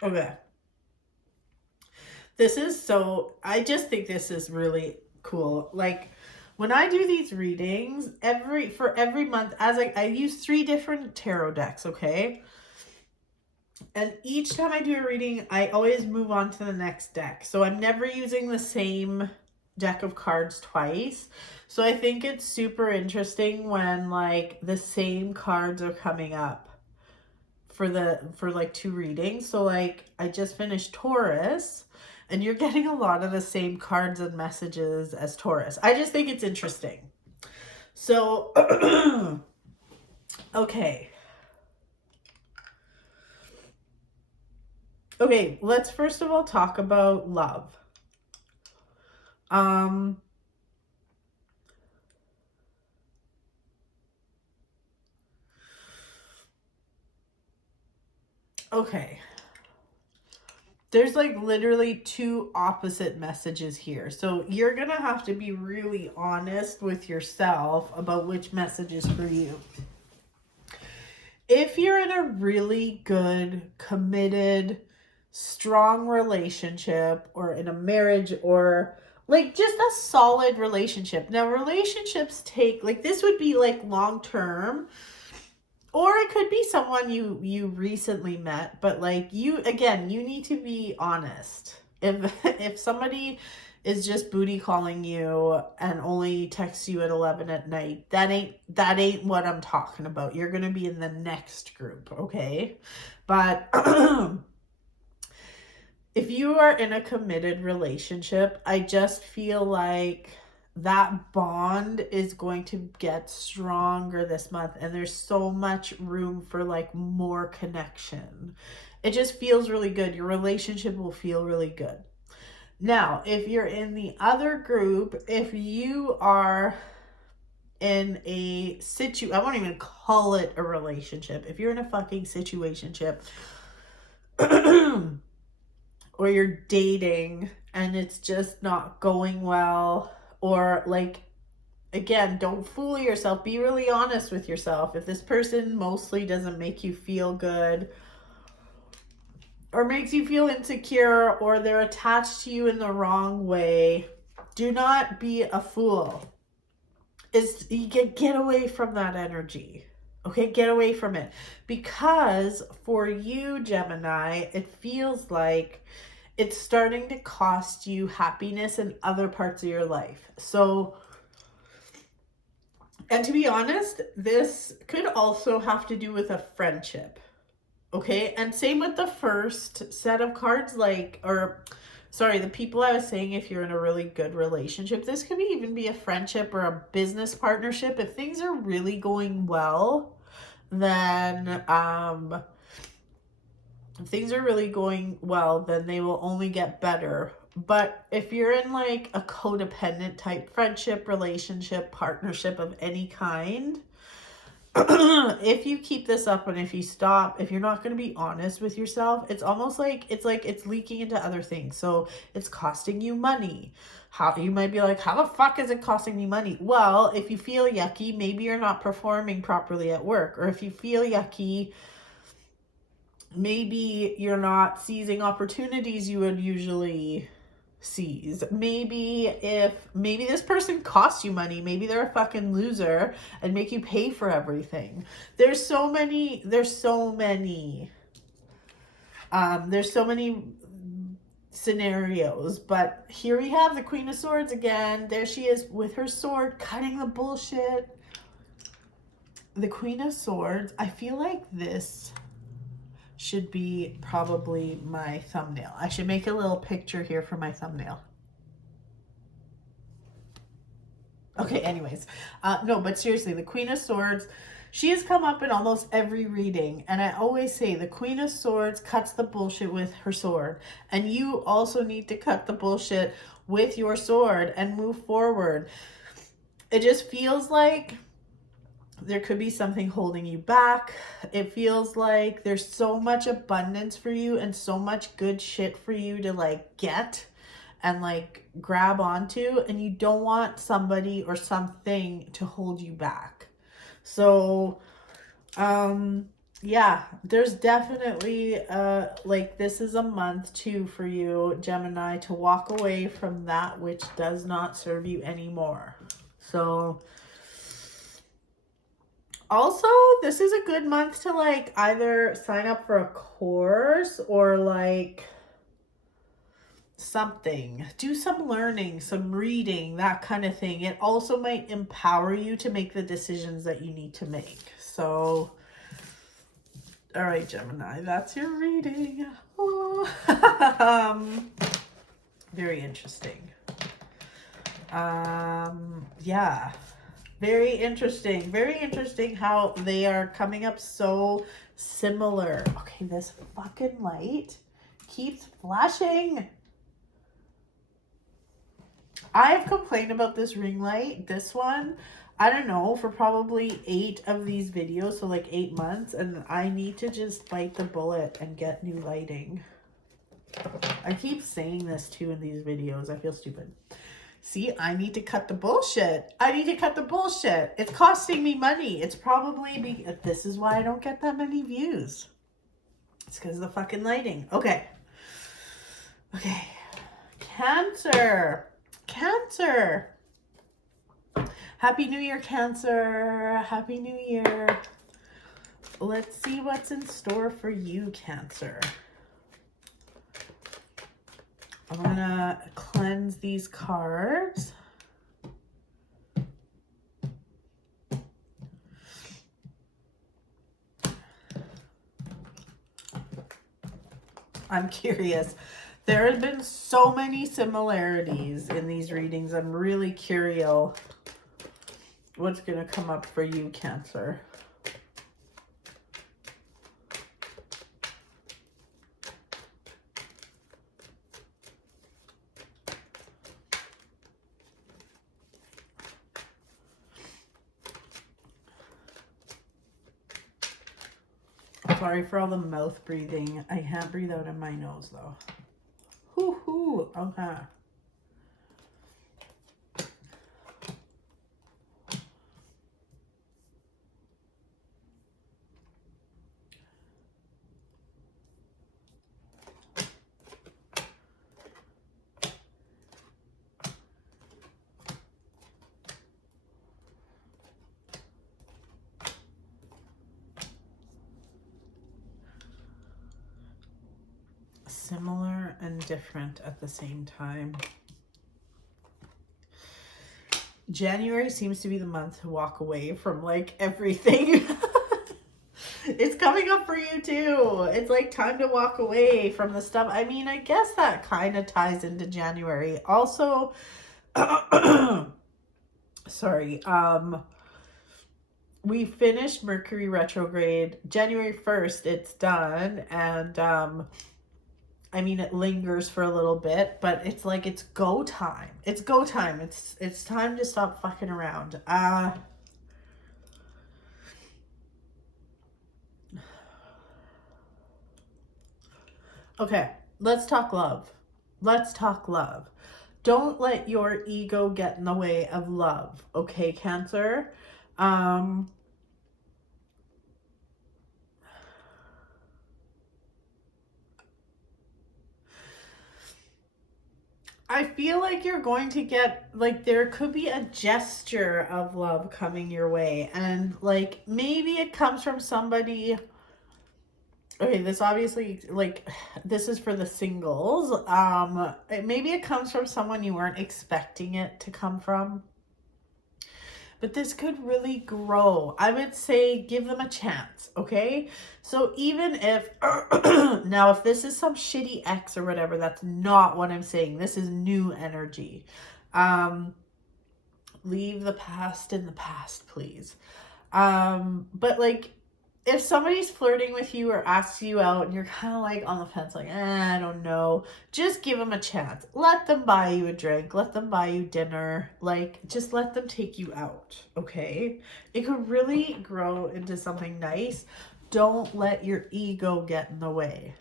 Okay. This is so, I just think this is really cool. Like when I do these readings, for every month, as I use 3 different tarot decks, okay? And each time I do a reading, I always move on to the next deck. So I'm never using the same deck of cards twice. So I think it's super interesting when like the same cards are coming up for like 2 readings. So like I just finished Taurus and you're getting a lot of the same cards and messages as Taurus. I just think it's interesting. So okay. Okay, let's first of all talk about love. Okay. There's like literally 2 opposite messages here. So you're going to have to be really honest with yourself about which message is for you. If you're in a really good, committed, strong relationship or in a marriage or like just a solid relationship. Now relationships take, like this would be like long term. Or it could be someone you recently met, but like you need to be honest. If somebody is just booty calling you and only texts you at 11 at night, that ain't what I'm talking about. You're going to be in the next group, okay? But if you are in a committed relationship, I just feel like that bond is going to get stronger this month and there's so much room for like more connection. It just feels really good. Your relationship will feel really good. Now, if you're in the other group, if you are in a I won't even call it a relationship. If you're in a fucking situationship or you're dating and it's just not going well, or like, again, don't fool yourself. Be really honest with yourself. If this person mostly doesn't make you feel good, or makes you feel insecure, or they're attached to you in the wrong way, do not be a fool. You get away from that energy. Okay, get away from it. Because for you, Gemini, it feels like it's starting to cost you happiness in other parts of your life. So, and to be honest, this could also have to do with a friendship. Okay, and same with the first set of cards, like, or sorry, the people I was saying, if you're in a really good relationship, this could even be a friendship or a business partnership. If things are really going well, then if things are really going well, then they will only get better. But if you're in like a codependent type friendship, relationship, partnership of any kind, if you keep this up and if you stop, if you're not going to be honest with yourself, it's almost like it's leaking into other things. So it's costing you money. How you might be like, how the fuck is it costing me money? Well, if you feel yucky, maybe you're not performing properly at work. Or if you feel yucky, maybe you're not seizing opportunities you would usually seize. Maybe this person costs you money, maybe they're a fucking loser and make you pay for everything. There's so many scenarios, but here we have the Queen of Swords again. There she is with her sword cutting the bullshit. The Queen of Swords, I feel like this should be probably my thumbnail. I should make a little picture here for my thumbnail. Okay, anyways. No, but seriously, the Queen of Swords, she has come up in almost every reading. And I always say the Queen of Swords cuts the bullshit with her sword. And you also need to cut the bullshit with your sword and move forward. It just feels like there could be something holding you back. It feels like there's so much abundance for you and so much good shit for you to like get and like grab onto, and you don't want somebody or something to hold you back. So yeah, there's definitely like this is a month too for you, Gemini, to walk away from that which does not serve you anymore. So also, this is a good month to like either sign up for a course or like something. Do some learning, some reading, that kind of thing. It also might empower you to make the decisions that you need to make. So, all right, Gemini, that's your reading. Oh. Very interesting. Yeah. Very interesting how they are coming up so similar. Okay, this fucking light keeps flashing. I've complained about this ring light, this one, I don't know, for probably 8 of these videos, so like 8 months, and I need to just bite the bullet and get new lighting. I keep saying this too in these videos. I feel stupid. See, I need to cut the bullshit. I need to cut the bullshit. It's costing me money. It's probably, this is why I don't get that many views. It's because of the fucking lighting. Okay. Okay. Cancer. Cancer. Happy New Year, Cancer. Happy New Year. Let's see what's in store for you, Cancer. I'm gonna cleanse these cards. I'm curious. There have been so many similarities in these readings. I'm really curious what's gonna come up for you, Cancer. Sorry for all the mouth breathing. I can't breathe out of my nose though. Hoo-hoo. Okay. similar and different at the same time. January seems to be the month to walk away from like everything. It's coming up for you too. It's like time to walk away from the stuff. I mean, I guess that kind of ties into January. Also, sorry, we finished Mercury retrograde January 1st. It's done. And I mean, it lingers for a little bit, but it's like, it's go time. It's go time. It's time to stop fucking around. Okay, let's talk love. Let's talk love. Don't let your ego get in the way of love. Okay, Cancer? I feel like you're going to get, like, there could be a gesture of love coming your way. And, like, maybe it comes from somebody. Okay, this obviously, like, this is for the singles. Maybe it comes from someone you weren't expecting it to come from. But this could really grow. I would say give them a chance, okay? So even if, now if this is some shitty ex or whatever, that's not what I'm saying. This is new energy. Leave the past in the past, please. But like, if somebody's flirting with you or asks you out and you're kind of like on the fence, like, I don't know, just give them a chance. Let them buy you a drink. Let them buy you dinner. Like, just let them take you out, okay? It could really grow into something nice. Don't let your ego get in the way.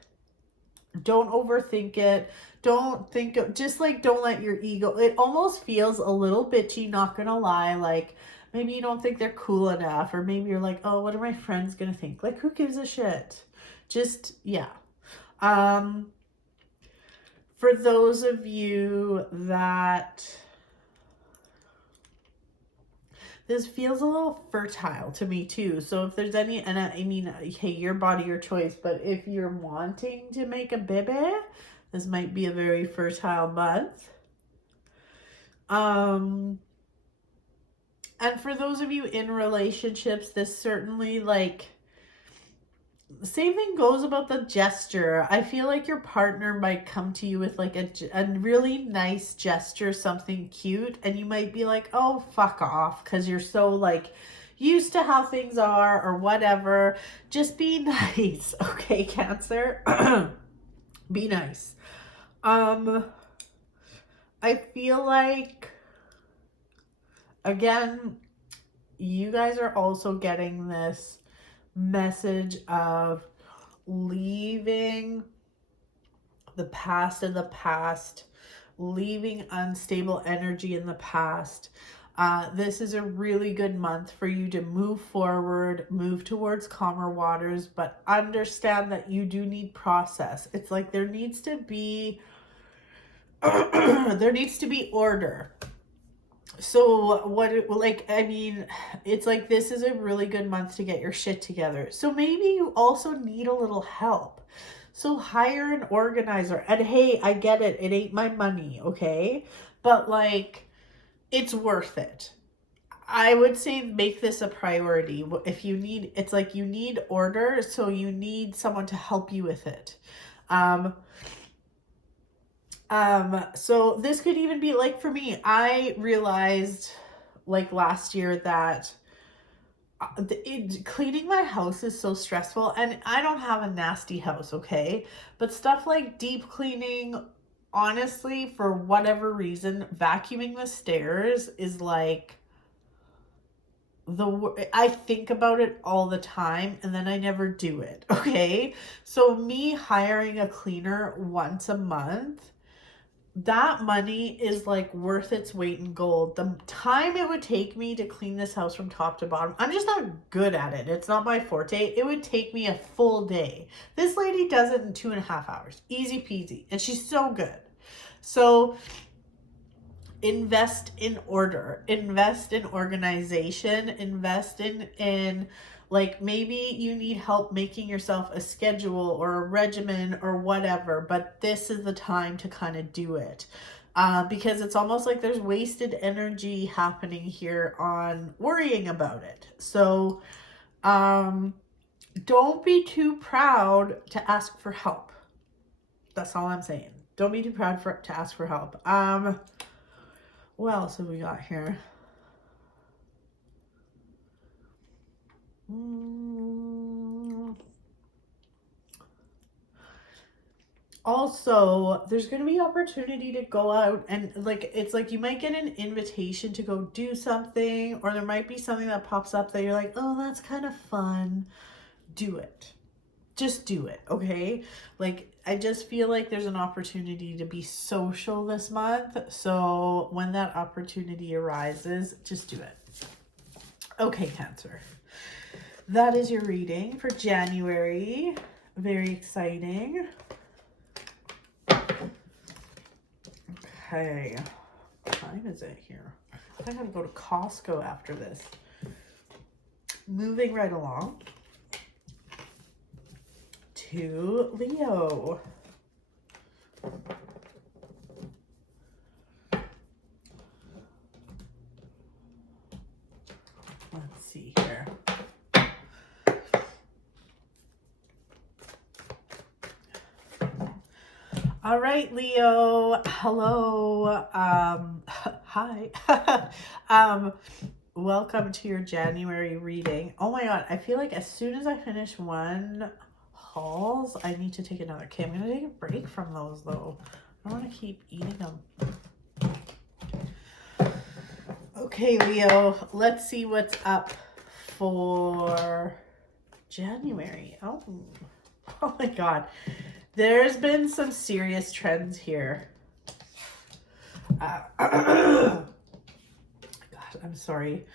Don't overthink it. Don't think, just like, don't let your ego, it almost feels a little bitchy, not gonna lie, like, maybe you don't think they're cool enough, or maybe you're like, oh, what are my friends gonna think? Like, who gives a shit? Just, yeah. For those of you that, this feels a little fertile to me too. So if there's any, and I mean, hey, your body, your choice, but if you're wanting to make a baby, this might be a very fertile month. And for those of you in relationships, this certainly, like, the same thing goes about the gesture. I feel like your partner might come to you with like a really nice gesture, something cute, and you might be like, oh, fuck off, because you're so like used to how things are or whatever. Just be nice, okay, Cancer? Be nice. I feel like, again, you guys are also getting this message of leaving the past in the past, leaving unstable energy in the past. This is a really good month for you to move forward, move towards calmer waters, but understand that you do need process. It's like there needs to be there needs to be order. So what, like, I mean, it's like, this is a really good month to get your shit together. So maybe you also need a little help. So hire an organizer. And hey, I get it. It ain't my money, okay? But like, it's worth it. I would say make this a priority. If you need, it's like you need order, so you need someone to help you with it. So this could even be like, for me, I realized like last year that cleaning my house is so stressful, and I don't have a nasty house, okay? But stuff like deep cleaning, honestly, for whatever reason, vacuuming the stairs is like I think about it all the time and then I never do it, okay? So me hiring a cleaner once a month, that money is like worth its weight in gold. The time it would take me to clean this house from top to bottom, I'm just not good at it. It's not my forte. It would take me a full day. This lady does it in 2.5 hours. Easy peasy. And she's so good. So invest in order, invest in organization, invest in like, maybe you need help making yourself a schedule or a regimen or whatever, but this is the time to kind of do it. Because it's almost like there's wasted energy happening here on worrying about it. So don't be too proud to ask for help. That's all I'm saying. Don't be too proud to ask for help. What else have we got here? Also, there's going to be opportunity to go out and like, it's like you might get an invitation to go do something, or there might be something that pops up that you're like, oh, that's kind of fun. Do it. Just do it, okay? Like, I just feel like there's an opportunity to be social this month. So when that opportunity arises, just do it. Okay, Cancer. That is your reading for January. Very exciting. Okay. What time is it here? I gotta go to Costco after this. Moving right along to Leo. Let's see here. All right, Leo. Hello. Hi. Welcome to your January reading. Oh my God. I feel like as soon as I finish one hauls, I need to take another. Okay, I'm going to take a break from those though. I don't want to keep eating them. Okay, Leo. Let's see what's up for January. Oh my God. There's been some serious trends here. God, I'm sorry.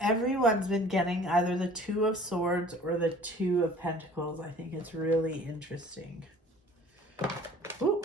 Everyone's been getting either the Two of Swords or the Two of Pentacles. I think it's really interesting. Ooh.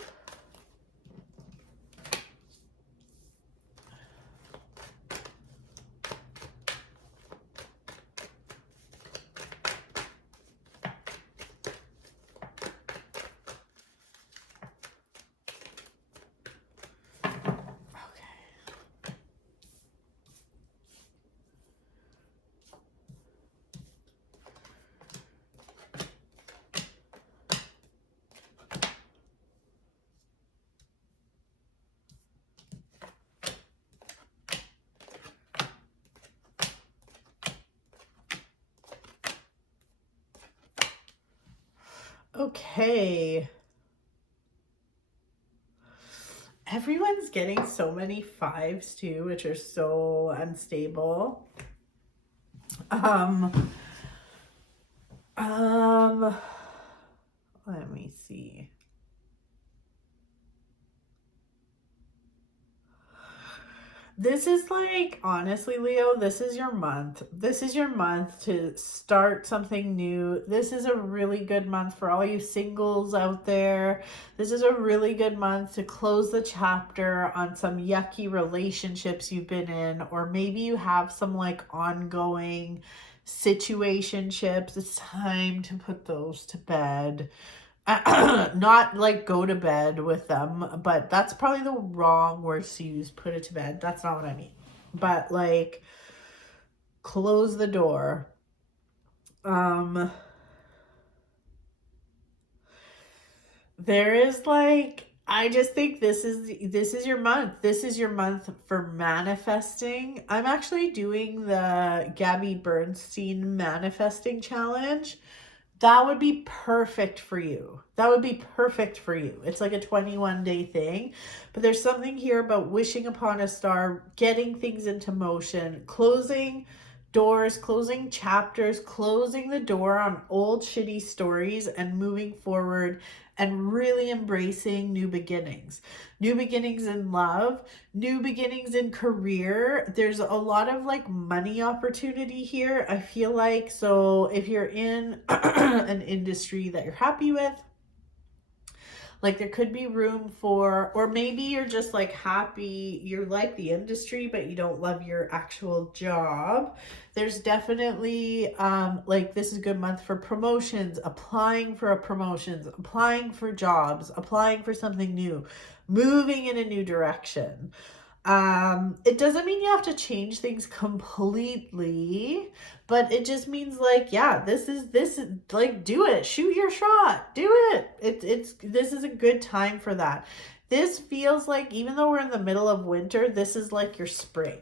Okay. Everyone's getting so many fives too, which are so unstable. Let me see. This is like, honestly, Leo, this is your month. This is your month to start something new. This is a really good month for all you singles out there. This is a really good month to close the chapter on some yucky relationships you've been in, or maybe you have some like ongoing situationships. It's time to put those to bed. Not like go to bed with them, but that's probably the wrong words to use. Put it to bed. That's not what I mean. But like close the door. There is like, I just think this is your month. This is your month for manifesting. I'm actually doing the Gabby Bernstein manifesting challenge. That would be perfect for you. That would be perfect for you. It's like a 21-day thing. But there's something here about wishing upon a star, getting things into motion, closing doors, closing chapters, closing the door on old shitty stories and moving forward and really embracing new beginnings. New beginnings in love, new beginnings in career. There's a lot of like money opportunity here, I feel like. So if you're in an industry that you're happy with, Like there could be room for, or maybe you're just like happy, you're like the industry, but you don't love your actual job. There's definitely, like this is a good month for promotions, applying for promotions, applying for jobs, applying for something new, moving in a new direction. It doesn't mean you have to change things completely, but it just means like, yeah, this is like, do it, shoot your shot, do it. This is a good time for that. This feels like, even though we're in the middle of winter, this is like your spring.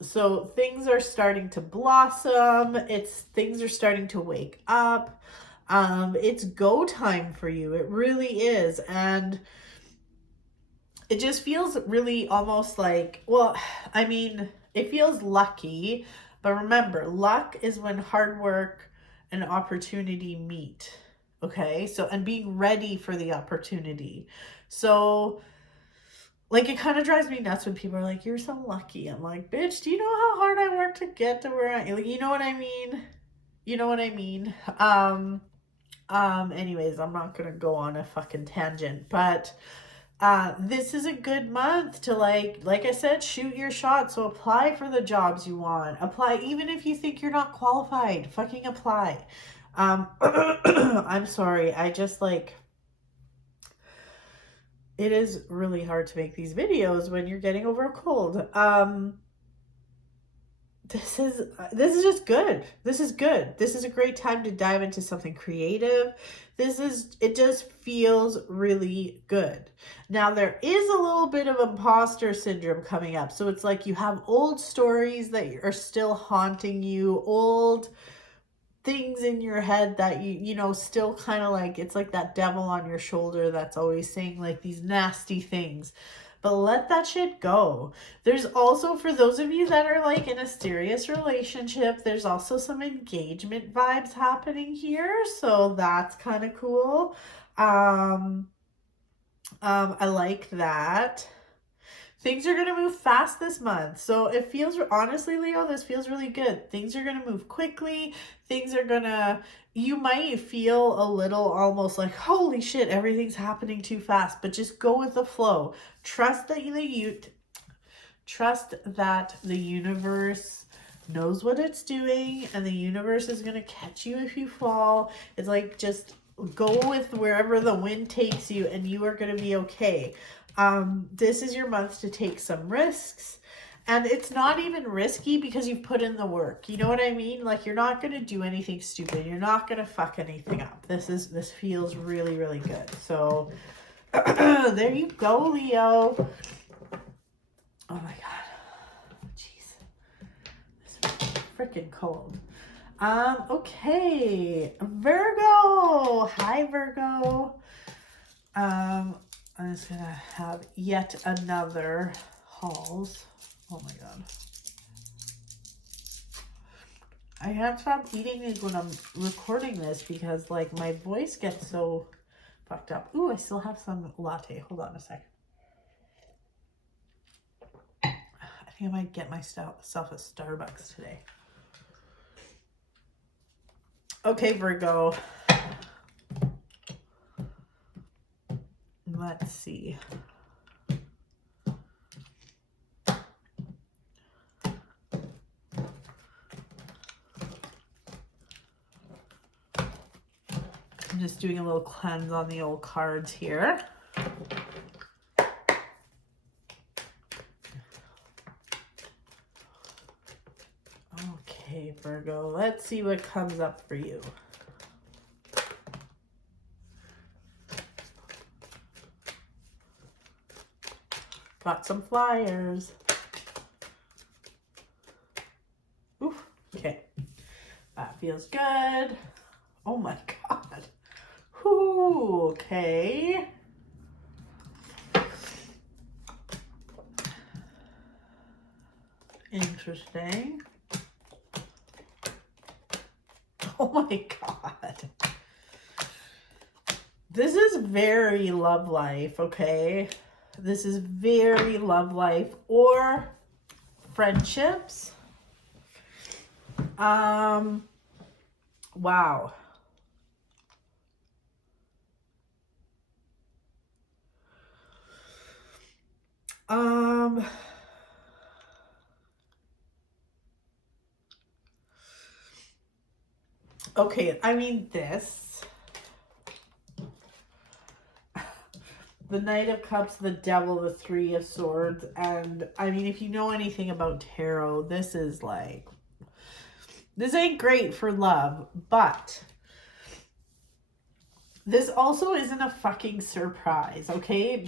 So things are starting to blossom. Things are starting to wake up. It's go time for you. It really is. And it just feels really almost like, well, I mean, it feels lucky, but remember, luck is when hard work and opportunity meet. Okay. So, and being ready for the opportunity. So, like, it kind of drives me nuts when people are like, you're so lucky. I'm like, bitch, do you know how hard I worked to get to where I, like, you know what I mean? You know what I mean? Anyways, I'm not gonna go on a fucking tangent, but this is a good month to like I said, shoot your shot. So apply for the jobs you want. Apply, even if you think you're not qualified, fucking apply. I'm sorry. I just like, it is really hard to make these videos when you're getting over a cold. This is just good. This is good. This is a great time to dive into something creative. It just feels really good. Now there is a little bit of imposter syndrome coming up. So it's like you have old stories that are still haunting you, old things in your head that you know, still kind of like, it's like that devil on your shoulder that's always saying like these nasty things. But let that shit go. There's also, for those of you that are like in a serious relationship, there's also some engagement vibes happening here. So that's kind of cool. I like that. Things are going to move fast this month. So it feels, honestly, Leo, this feels really good. Things are going to move quickly. Things are going to, you might feel a little almost like, holy shit, everything's happening too fast, but just go with the flow. Trust that the universe knows what it's doing, and the universe is going to catch you if you fall. It's like, just go with wherever the wind takes you, and you are going to be okay. This is your month to take some risks, and it's not even risky because you've put in the work. You know what I mean? Like, you're not going to do anything stupid. You're not going to fuck anything up. This feels really, really good. So there you go, Leo. Oh my God. Jeez. This is freaking cold. Okay. Virgo. Hi, Virgo. I'm just gonna have yet another hauls. Oh my God. I have to stop eating these when I'm recording this because like my voice gets so fucked up. Ooh, I still have some latte. Hold on a second. I think I might get myself a Starbucks today. Okay, Virgo. Let's see. I'm just doing a little cleanse on the old cards here. Okay, Virgo, let's see what comes up for you. Got some flyers. Ooh, okay. That feels good. Oh my God. Ooh, okay. Interesting. Oh my God. This is very love life, okay? This is very love life or friendships. Wow. Okay, I mean this. The Knight of Cups, the Devil, the Three of Swords, and I mean, if you know anything about tarot, this is like, this ain't great for love, but this also isn't a fucking surprise, okay?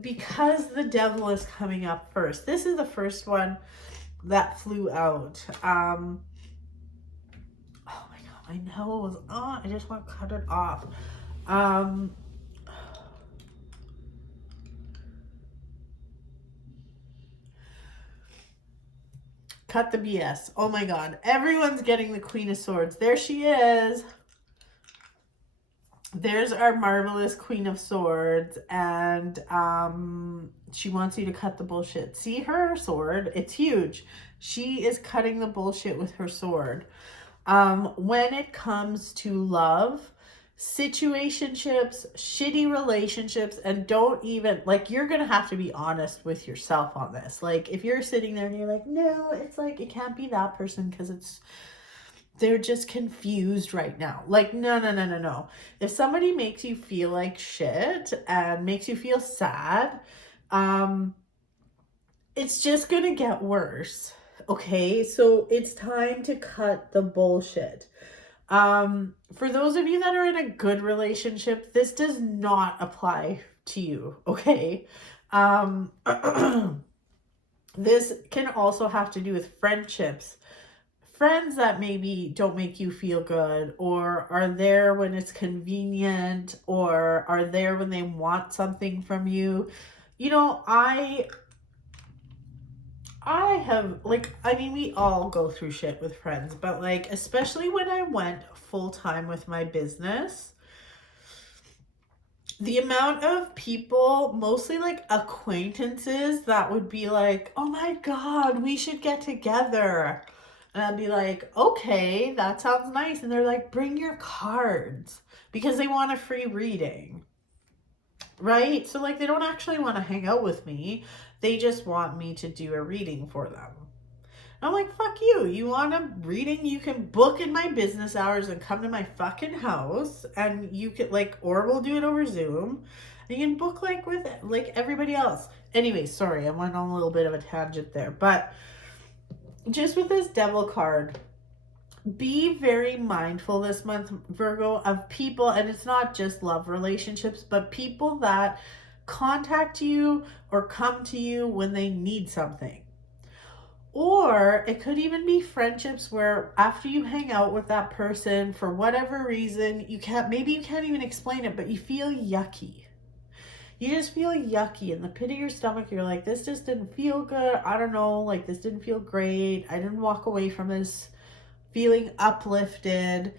Because the Devil is coming up first. This is the first one that flew out. Oh my God, my nose. Oh, I just want to cut it off. Cut the BS. Oh my God. Everyone's getting the Queen of Swords. There she is. There's our marvelous Queen of Swords. And she wants you to cut the bullshit. See her sword? It's huge. She is cutting the bullshit with her sword. When it comes to love, situationships, shitty relationships, and don't even, like, you're gonna have to be honest with yourself on this. Like, if you're sitting there and you're like, no, it's like, it can't be that person because they're just confused right now. Like, no. If somebody makes you feel like shit and makes you feel sad, it's just gonna get worse. Okay, so it's time to cut the bullshit. For those of you that are in a good relationship, this does not apply to you, okay? This can also have to do with friendships. Friends that maybe don't make you feel good, or are there when it's convenient, or are there when they want something from you. You know, I have, like, I mean, we all go through shit with friends, but like, especially when I went full time with my business, the amount of people, mostly like acquaintances, that would be like, oh my God, we should get together. And I'd be like, okay, that sounds nice. And they're like, bring your cards, because they want a free reading. Right? So like, they don't actually want to hang out with me. They just want me to do a reading for them. I'm like, fuck you. You want a reading? You can book in my business hours and come to my fucking house, and you could, like, or we'll do it over Zoom. And you can book like with like everybody else. Anyway, sorry, I went on a little bit of a tangent there. But just with this Devil card, be very mindful this month, Virgo, of people, and it's not just love relationships, but people that contact you or come to you when they need something. Or it could even be friendships where after you hang out with that person, for whatever reason, maybe you can't even explain it, but you feel yucky. You just feel yucky in the pit of your stomach. You're like, this just didn't feel good. I don't know, like, this didn't feel great. I didn't walk away from this feeling uplifted.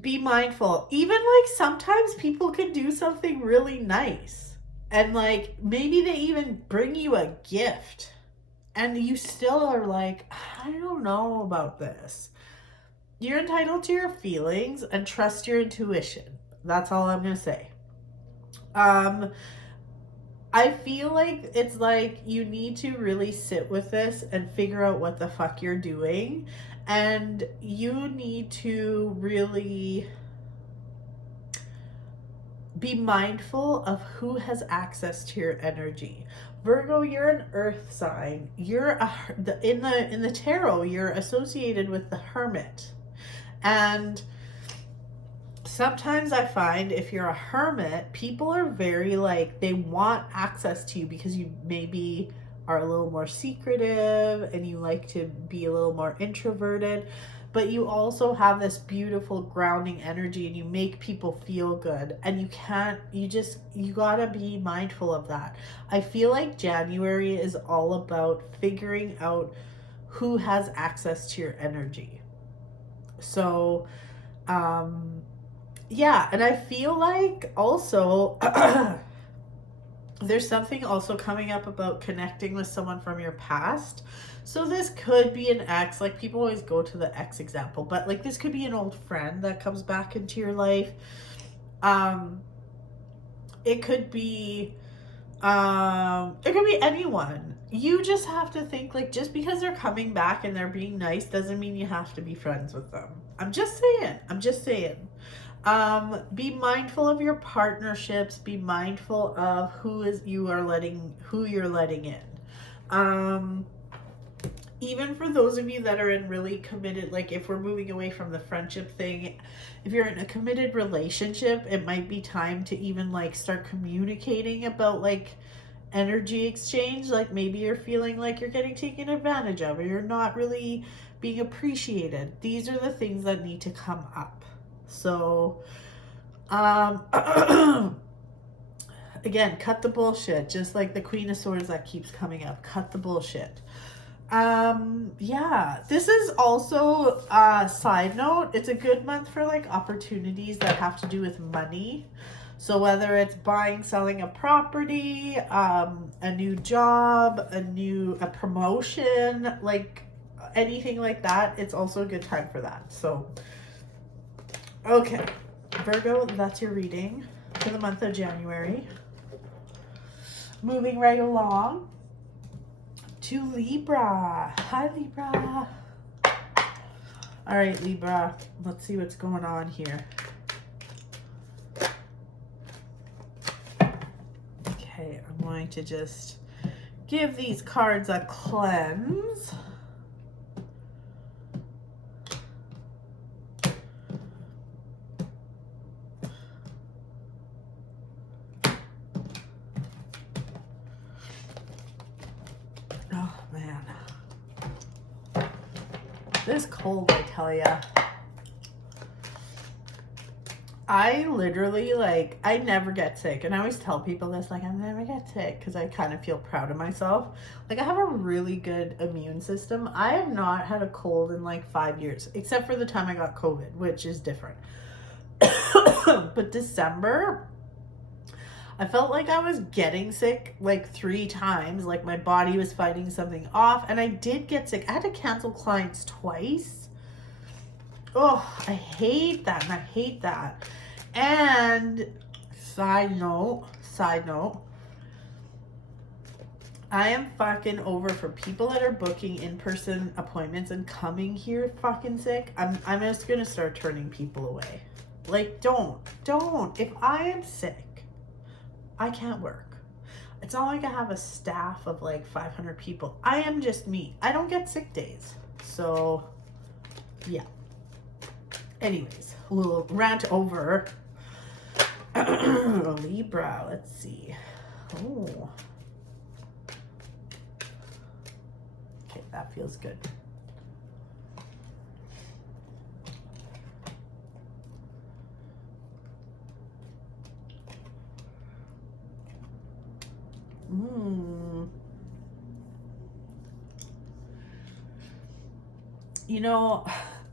Be mindful. Even like, sometimes people can do something really nice, and like, maybe they even bring you a gift, and you still are like, I don't know about this. You're entitled to your feelings and trust your intuition. That's all I'm going to say. I feel like it's like you need to really sit with this and figure out what the fuck you're doing. And you need to really be mindful of who has access to your energy. Virgo, you're an earth sign. You're in the tarot, you're associated with the Hermit. And sometimes I find if you're a hermit, people are very like, they want access to you because you maybe are a little more secretive and you like to be a little more introverted, but you also have this beautiful grounding energy and you make people feel good, and you gotta be mindful of that. I feel like January is all about figuring out who has access to your energy. So, yeah, and I feel like also there's something also coming up about connecting with someone from your past. So this could be an ex, like people always go to the ex example, but like this could be an old friend that comes back into your life. It could be It could be anyone. You just have to think, like, just because they're coming back and they're being nice doesn't mean you have to be friends with them. I'm just saying. Be mindful of your partnerships. Be mindful of who you're letting in. Even for those of you that are in really committed, like if we're moving away from the friendship thing, if you're in a committed relationship, it might be time to even like start communicating about like energy exchange. Like maybe you're feeling like you're getting taken advantage of, or you're not really being appreciated. These are the things that need to come up. So, again, cut the bullshit. Just like the Queen of Swords that keeps coming up. Cut the bullshit. Yeah, this is also a side note. It's a good month for like opportunities that have to do with money. So whether it's buying, selling a property, a new job, a promotion, like anything like that, it's also a good time for that. So, okay, Virgo, that's your reading for the month of January. Moving right along to Libra. Hi, Libra. All right, Libra, let's see what's going on here. Okay, I'm going to just give these cards a cleanse. Oh, man. This cold, I tell ya. I literally, like, I never get sick. And I always tell people this, like, I never get sick because I kind of feel proud of myself. Like, I have a really good immune system. I have not had a cold in, like, 5 years, except for the time I got COVID, which is different. But December, I felt like I was getting sick, like, 3 times. Like, my body was fighting something off. And I did get sick. I had to cancel clients twice. Oh, I hate that, and I hate that. And side note, I am fucking over for people that are booking in-person appointments and coming here fucking sick. I'm just gonna start turning people away. Like, don't. If I am sick, I can't work. It's not like I have a staff of like 500 people. I am just me. I don't get sick days. So, yeah. Anyways, a little rant over. Libra, let's see. Oh. Okay, that feels good. You know,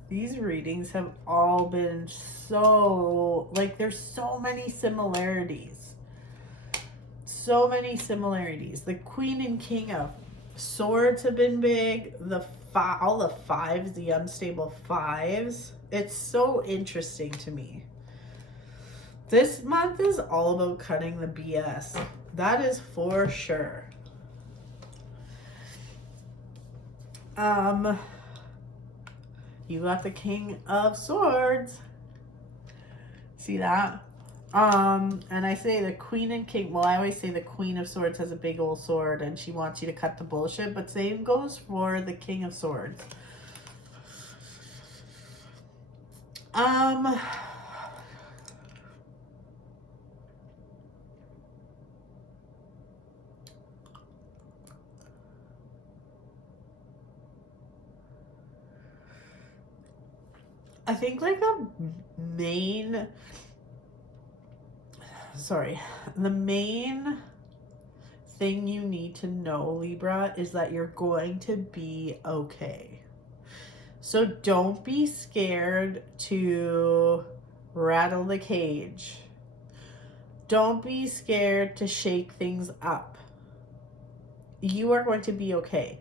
these readings have all been so, like, there's so many similarities. The Queen and King of Swords have been big. All the fives, the unstable fives. It's so interesting to me. This month is all about cutting the BS. That is for sure. You got the King of Swords. See that? And I say the Queen and King. Well, I always say the Queen of Swords has a big old sword and she wants you to cut the bullshit, but same goes for the King of Swords. I think like the main thing you need to know, Libra, is that you're going to be okay. So don't be scared to rattle the cage. Don't be scared to shake things up. You are going to be okay.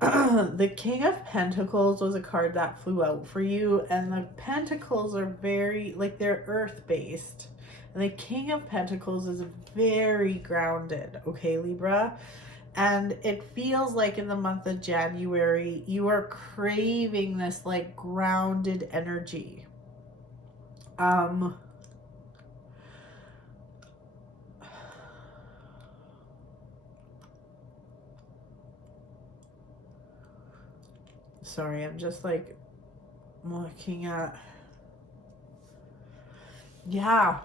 The King of Pentacles was a card that flew out for you, and the Pentacles are very, like, they're earth-based. And the King of Pentacles is very grounded, okay, Libra? And it feels like in the month of January, you are craving this like grounded energy. Sorry, I'm just like looking at, yeah,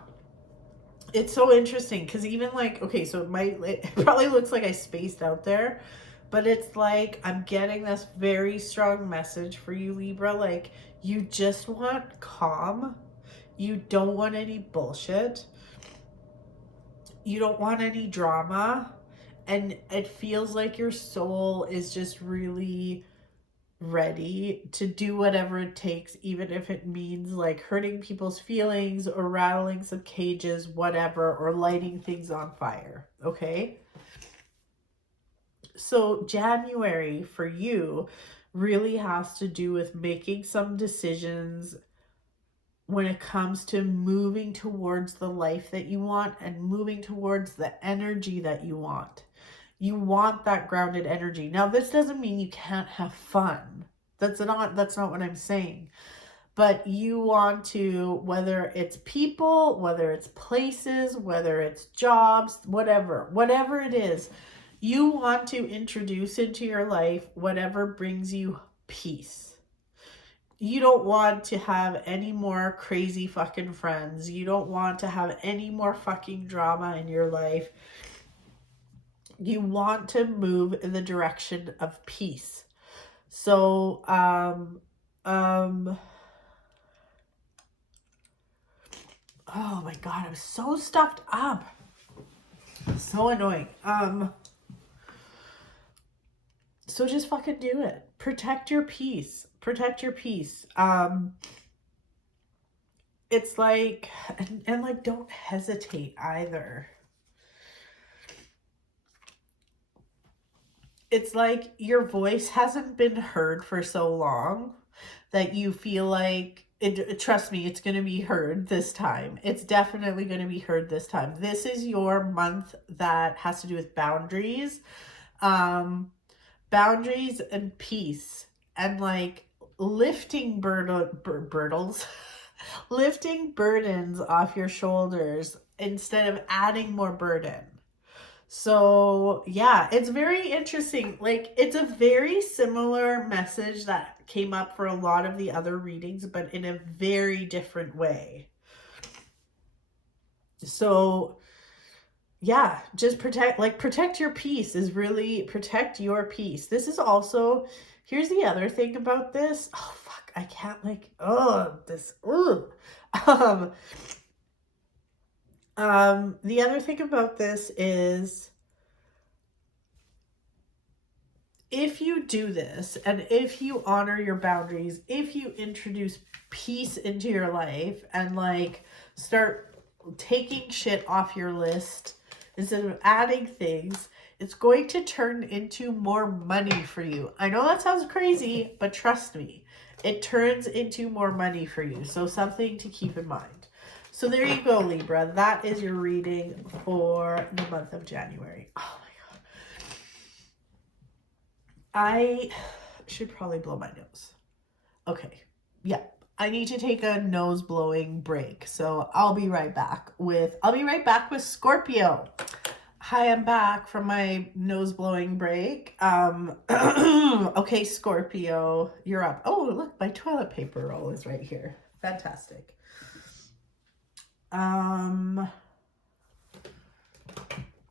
it's so interesting because even like, okay, so it probably looks like I spaced out there, but it's like I'm getting this very strong message for you, Libra. Like, you just want calm. You don't want any bullshit. You don't want any drama. And it feels like your soul is just really ready to do whatever it takes, even if it means like hurting people's feelings or rattling some cages, whatever, or lighting things on fire. Okay? So January for you really has to do with making some decisions when it comes to moving towards the life that you want and moving towards the energy that you want. You want that grounded energy. Now, this doesn't mean you can't have fun. That's not what I'm saying. But you want to, whether it's people, whether it's places, whether it's jobs, whatever it is, you want to introduce into your life whatever brings you peace. You don't want to have any more crazy fucking friends. You don't want to have any more fucking drama in your life. You want to move in the direction of peace. So, oh my God, I'm so stuffed up. So annoying. So just fucking do it. Protect your peace. Protect your peace. It's like, and like, don't hesitate either. It's like your voice hasn't been heard for so long that you feel like, trust me, it's going to be heard this time. It's definitely going to be heard this time. This is your month that has to do with boundaries. Boundaries and peace, and like lifting lifting burdens off your shoulders instead of adding more burden. So yeah, it's very interesting. Like, it's a very similar message that came up for a lot of the other readings, but in a very different way. So yeah, just protect your peace is really protect your peace. This is also, here's the other thing about this. Oh fuck, I can't like, the other thing about this is, if you do this and if you honor your boundaries, if you introduce peace into your life and like start taking shit off your list instead of adding things, it's going to turn into more money for you. I know that sounds crazy, but trust me, it turns into more money for you. So something to keep in mind. So there you go, Libra. That is your reading for the month of January. Oh my God. I should probably blow my nose. Okay. Yeah. I need to take a nose blowing break. So I'll be right back with Scorpio. Hi, I'm back from my nose blowing break. Okay, Scorpio, you're up. Oh, look, my toilet paper roll is right here. Fantastic.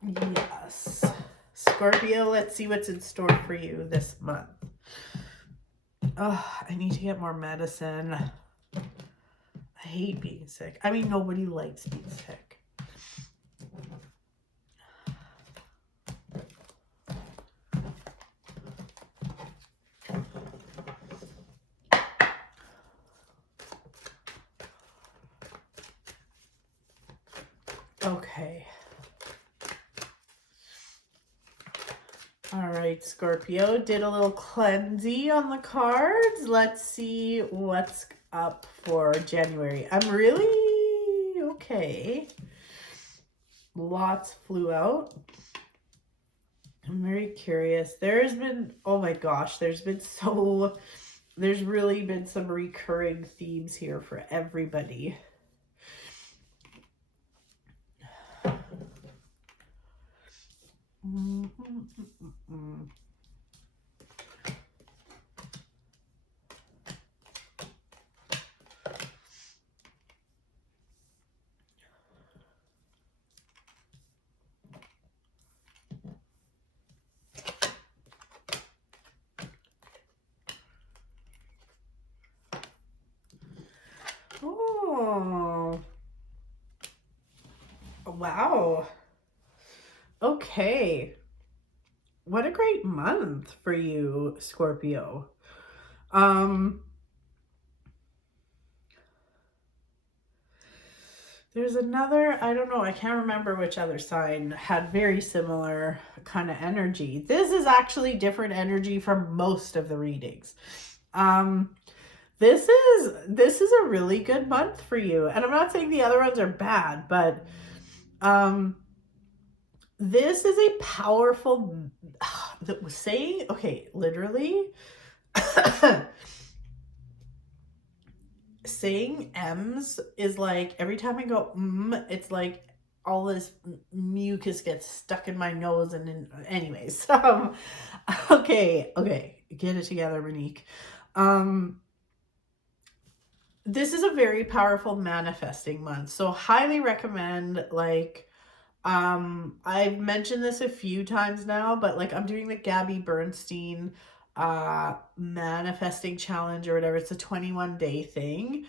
Yes. Scorpio, let's see what's in store for you this month. Oh, I need to get more medicine. I hate being sick. I mean, nobody likes being sick. Okay. All right, Scorpio, did a little cleansing on the cards. Let's see what's up for January. I'm really okay. lots flew out. I'm very curious. There's been, oh my gosh, there's really been some recurring themes here for everybody. Oh, wow. Okay. What a great month for you, Scorpio. There's another, I don't know, I can't remember which other sign had very similar kind of energy. This is actually different energy from most of the readings. This is a really good month for you. And I'm not saying the other ones are bad, but this is a powerful saying, okay, literally saying M's is like, every time I go it's like all this mucus gets stuck in my nose. And anyways, okay, get it together, Monique. This is a very powerful manifesting month, so highly recommend, like, I've mentioned this a few times now, but like I'm doing the Gabby Bernstein manifesting challenge or whatever. It's a 21-day thing.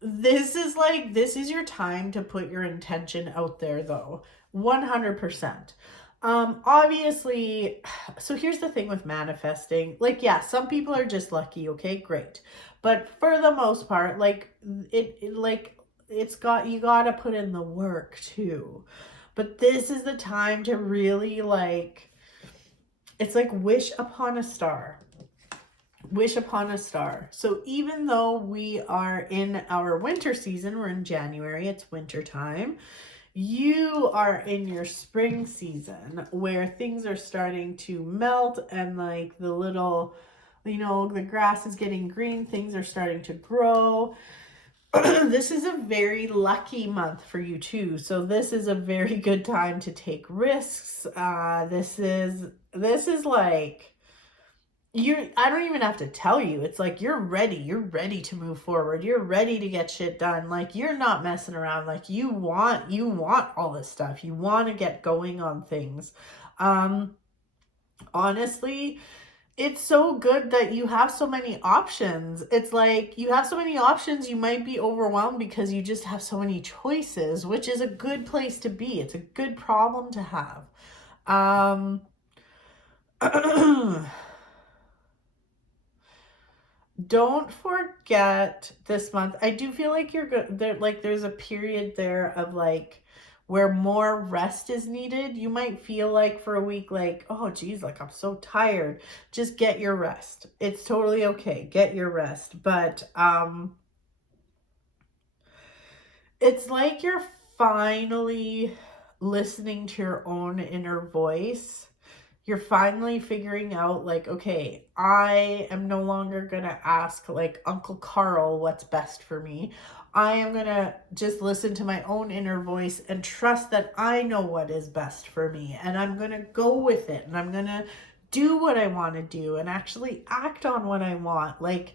This is your time to put your intention out there, though. 100%. Obviously, so here's the thing with manifesting. Like, yeah, some people are just lucky, okay, great. But for the most part, like, you gotta put in the work too. But this is the time to really, like, it's like wish upon a star. Wish upon a star. So even though we are in our winter season, we're in January, it's winter time, you are in your spring season where things are starting to melt and like the little, the grass is getting green, things are starting to grow. This is a very lucky month for you too. So this is a very good time to take risks. This is like, I don't even have to tell you. It's like you're ready to move forward. You're ready to get shit done. Like, you're not messing around. Like, you want all this stuff. You want to get going on things. Honestly, it's so good that you have so many options. It's like you have so many options, you might be overwhelmed because you just have so many choices, which is a good place to be. It's a good problem to have. Don't forget this month. I do feel like you're good there. Like, there's a period there of like where more rest is needed. You might feel like for a week, like, oh geez, like I'm so tired. Just get your rest. It's totally okay. Get your rest. But it's like you're finally listening to your own inner voice. You're finally figuring out, like, okay, I am no longer going to ask, like, Uncle Carl what's best for me. I am going to just listen to my own inner voice and trust that I know what is best for me. And I'm going to go with it. And I'm going to do what I want to do and actually act on what I want. Like,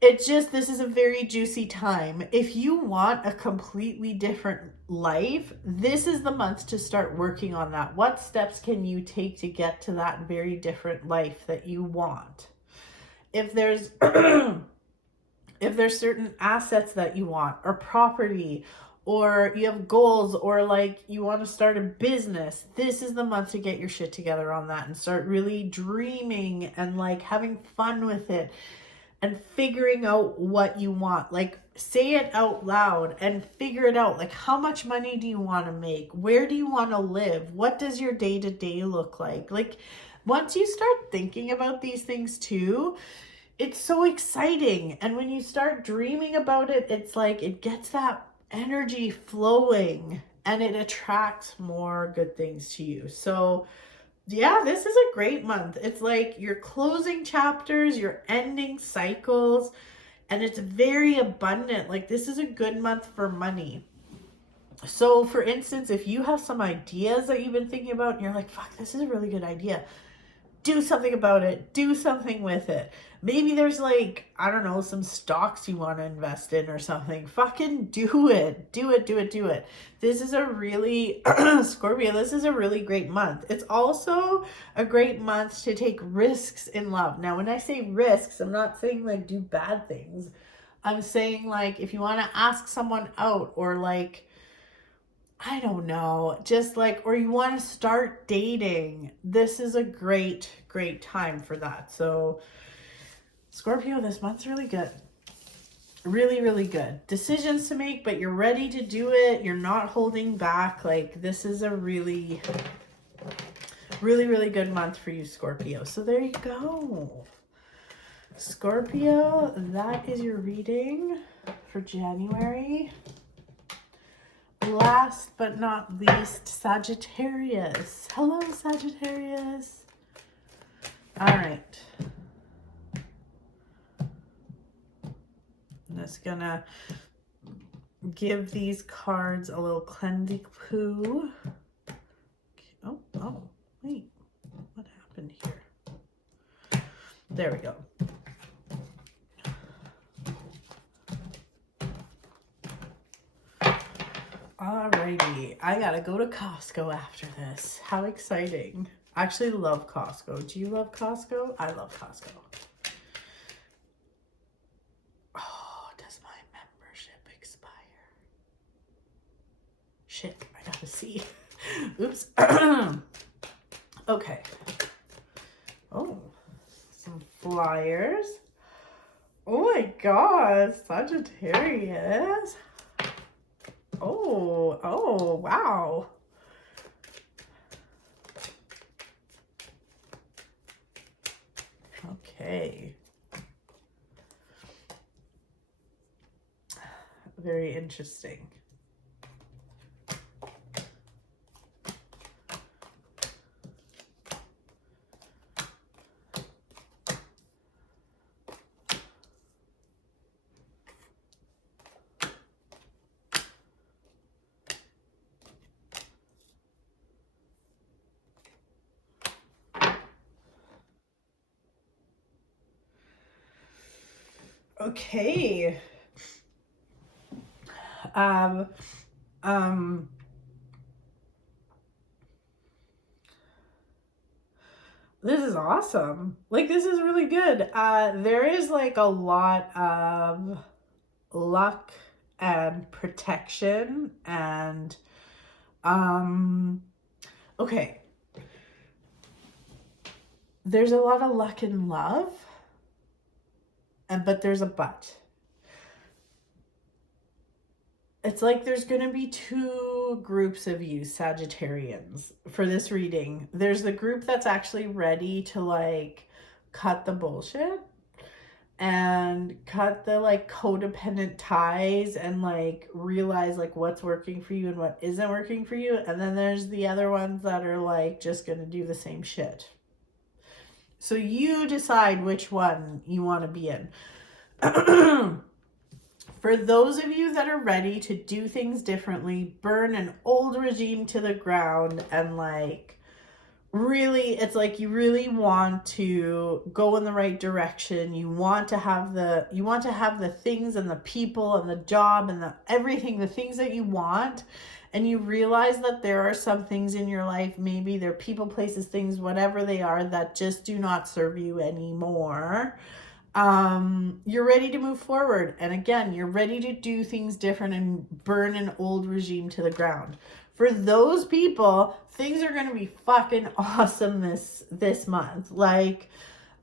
this is a very juicy time. If you want a completely different life, this is the month to start working on that. What steps can you take to get to that very different life that you want? If there's if there's certain assets that you want, or property, or you have goals, or like you want to start a business, this is the month to get your shit together on that and start really dreaming and like having fun with it. And figuring out what you want. Like, say it out loud and figure it out. Like, how much money do you want to make? Where do you want to live? What does your day-to-day look like? Like, once you start thinking about these things too, it's so exciting. And when you start dreaming about it, it's like it gets that energy flowing. and it attracts more good things to you. So yeah, this is a great month. It's like you're closing chapters, you're ending cycles, and it's very abundant. Like this is a good month for money. So for instance, if you have some ideas that you've been thinking about and you're like, fuck, this is a really good idea, do something about it. Do something with it. Maybe there's like, I don't know, some stocks you want to invest in or something. Fucking do it. Do it, do it, do it. This is a really, Scorpio, this is a really great month. It's also a great month to take risks in love. Now, when I say risks, I'm not saying like do bad things. I'm saying like if you want to ask someone out or like, I don't know, just like, or you want to start dating, this is a great, great time for that. So Scorpio, this month's really good. Really, really good. Decisions to make, but you're ready to do it. You're not holding back. Like this is a really, really, really good month for you, Scorpio. So there you go. Scorpio, that is your reading for January. Last but not least, Sagittarius. Hello, Sagittarius. All right. I'm just gonna give these cards a little cleansing poo. Oh, wait. What happened here? There we go. Alrighty, I gotta go to Costco after this. How exciting. I actually love Costco. Do you love Costco? I love Costco. Oh, does my membership expire? Shit, I gotta see. Oops. Okay. Oh, some flyers. Oh my god, Sagittarius. Oh, wow. Okay. Very interesting. Okay. This is awesome. Like, this is really good. There is like a lot of luck and protection and, okay. There's a lot of luck in love, but there's a but. It's like there's going to be two groups of you, Sagittarians, for this reading. There's the group that's actually ready to like cut the bullshit and cut the like codependent ties and like realize like what's working for you and what isn't working for you. And then there's the other ones that are like just going to do the same shit. So you decide which one you want to be in. For those of you that are ready to do things differently, burn an old regime to the ground and like really, it's like you really want to go in the right direction. You want to have the things and the people and the job and the everything, the things that you want. And you realize that there are some things in your life, maybe they're people, places, things, whatever they are, that just do not serve you anymore. You're ready to move forward. And again, you're ready to do things different and burn an old regime to the ground. For those people, things are going to be fucking awesome this month. Like,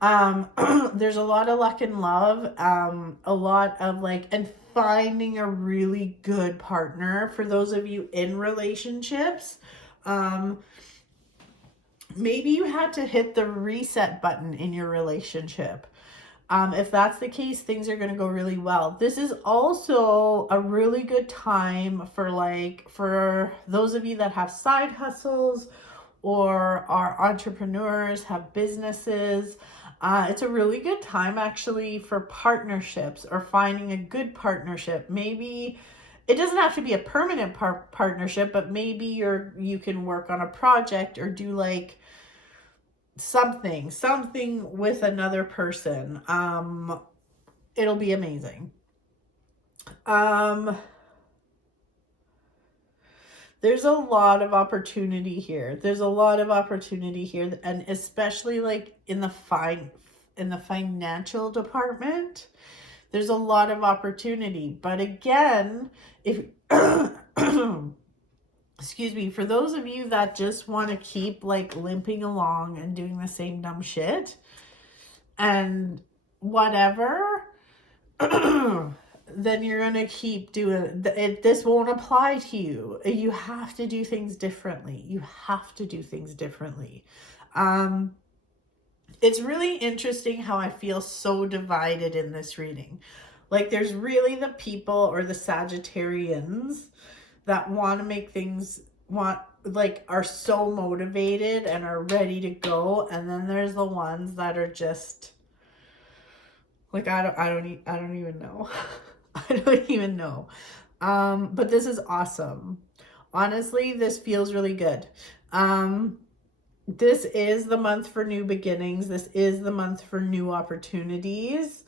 there's a lot of luck in love, a lot of like, and finding a really good partner for those of you in relationships. Maybe you had to hit the reset button in your relationship. If that's the case, things are going to go really well. This is also a really good time for those of you that have side hustles or are entrepreneurs, have businesses. It's a really good time actually for partnerships or finding a good partnership. Maybe it doesn't have to be a permanent partnership, but maybe you can work on a project or do like something with another person. It'll be amazing. There's a lot of opportunity here. And especially like in the financial department, there's a lot of opportunity. But again, if excuse me, for those of you that just want to keep like limping along and doing the same dumb shit and whatever, then you're going to keep doing it. This won't apply to you. You have to do things differently. It's really interesting how I feel so divided in this reading. Like there's really the people or the Sagittarians that want to make things, are so motivated and are ready to go, and then there's the ones that are just like I don't even know. I don't even know. But this is awesome. Honestly, this feels really good. This is the month for new beginnings. This is the month for new opportunities.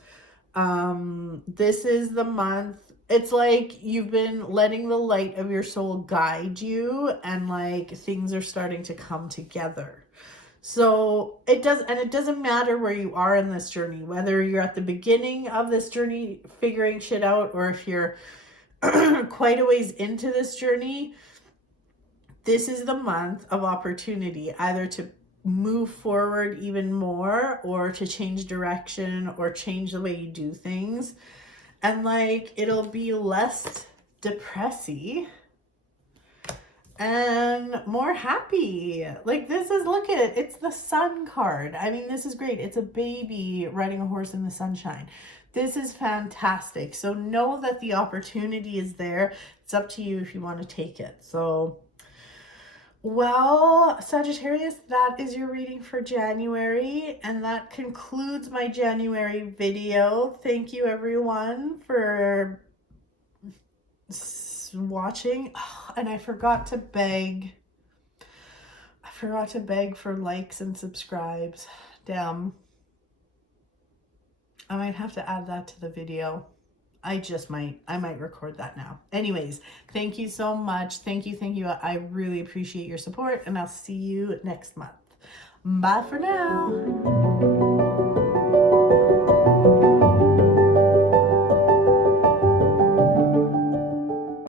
This is the month. It's like you've been letting the light of your soul guide you, and like things are starting to come together. So it doesn't matter where you are in this journey, whether you're at the beginning of this journey figuring shit out, or if you're quite a ways into this journey. This is the month of opportunity, either to move forward even more or to change direction or change the way you do things. And like, it'll be less depressy and more happy. Like this is, look at it. It's the sun card. I mean, this is great. It's a baby riding a horse in the sunshine. This is fantastic. So know that the opportunity is there. It's up to you if you want to take it. So, well, Sagittarius, that is your reading for January, and that concludes my January video. Thank you everyone for watching. Oh, and I forgot to beg for likes and subscribes. Damn. I might have to add that to the video. I might record that now. Anyways, thank you so much. Thank you. I really appreciate your support, and I'll see you next month. Bye for now.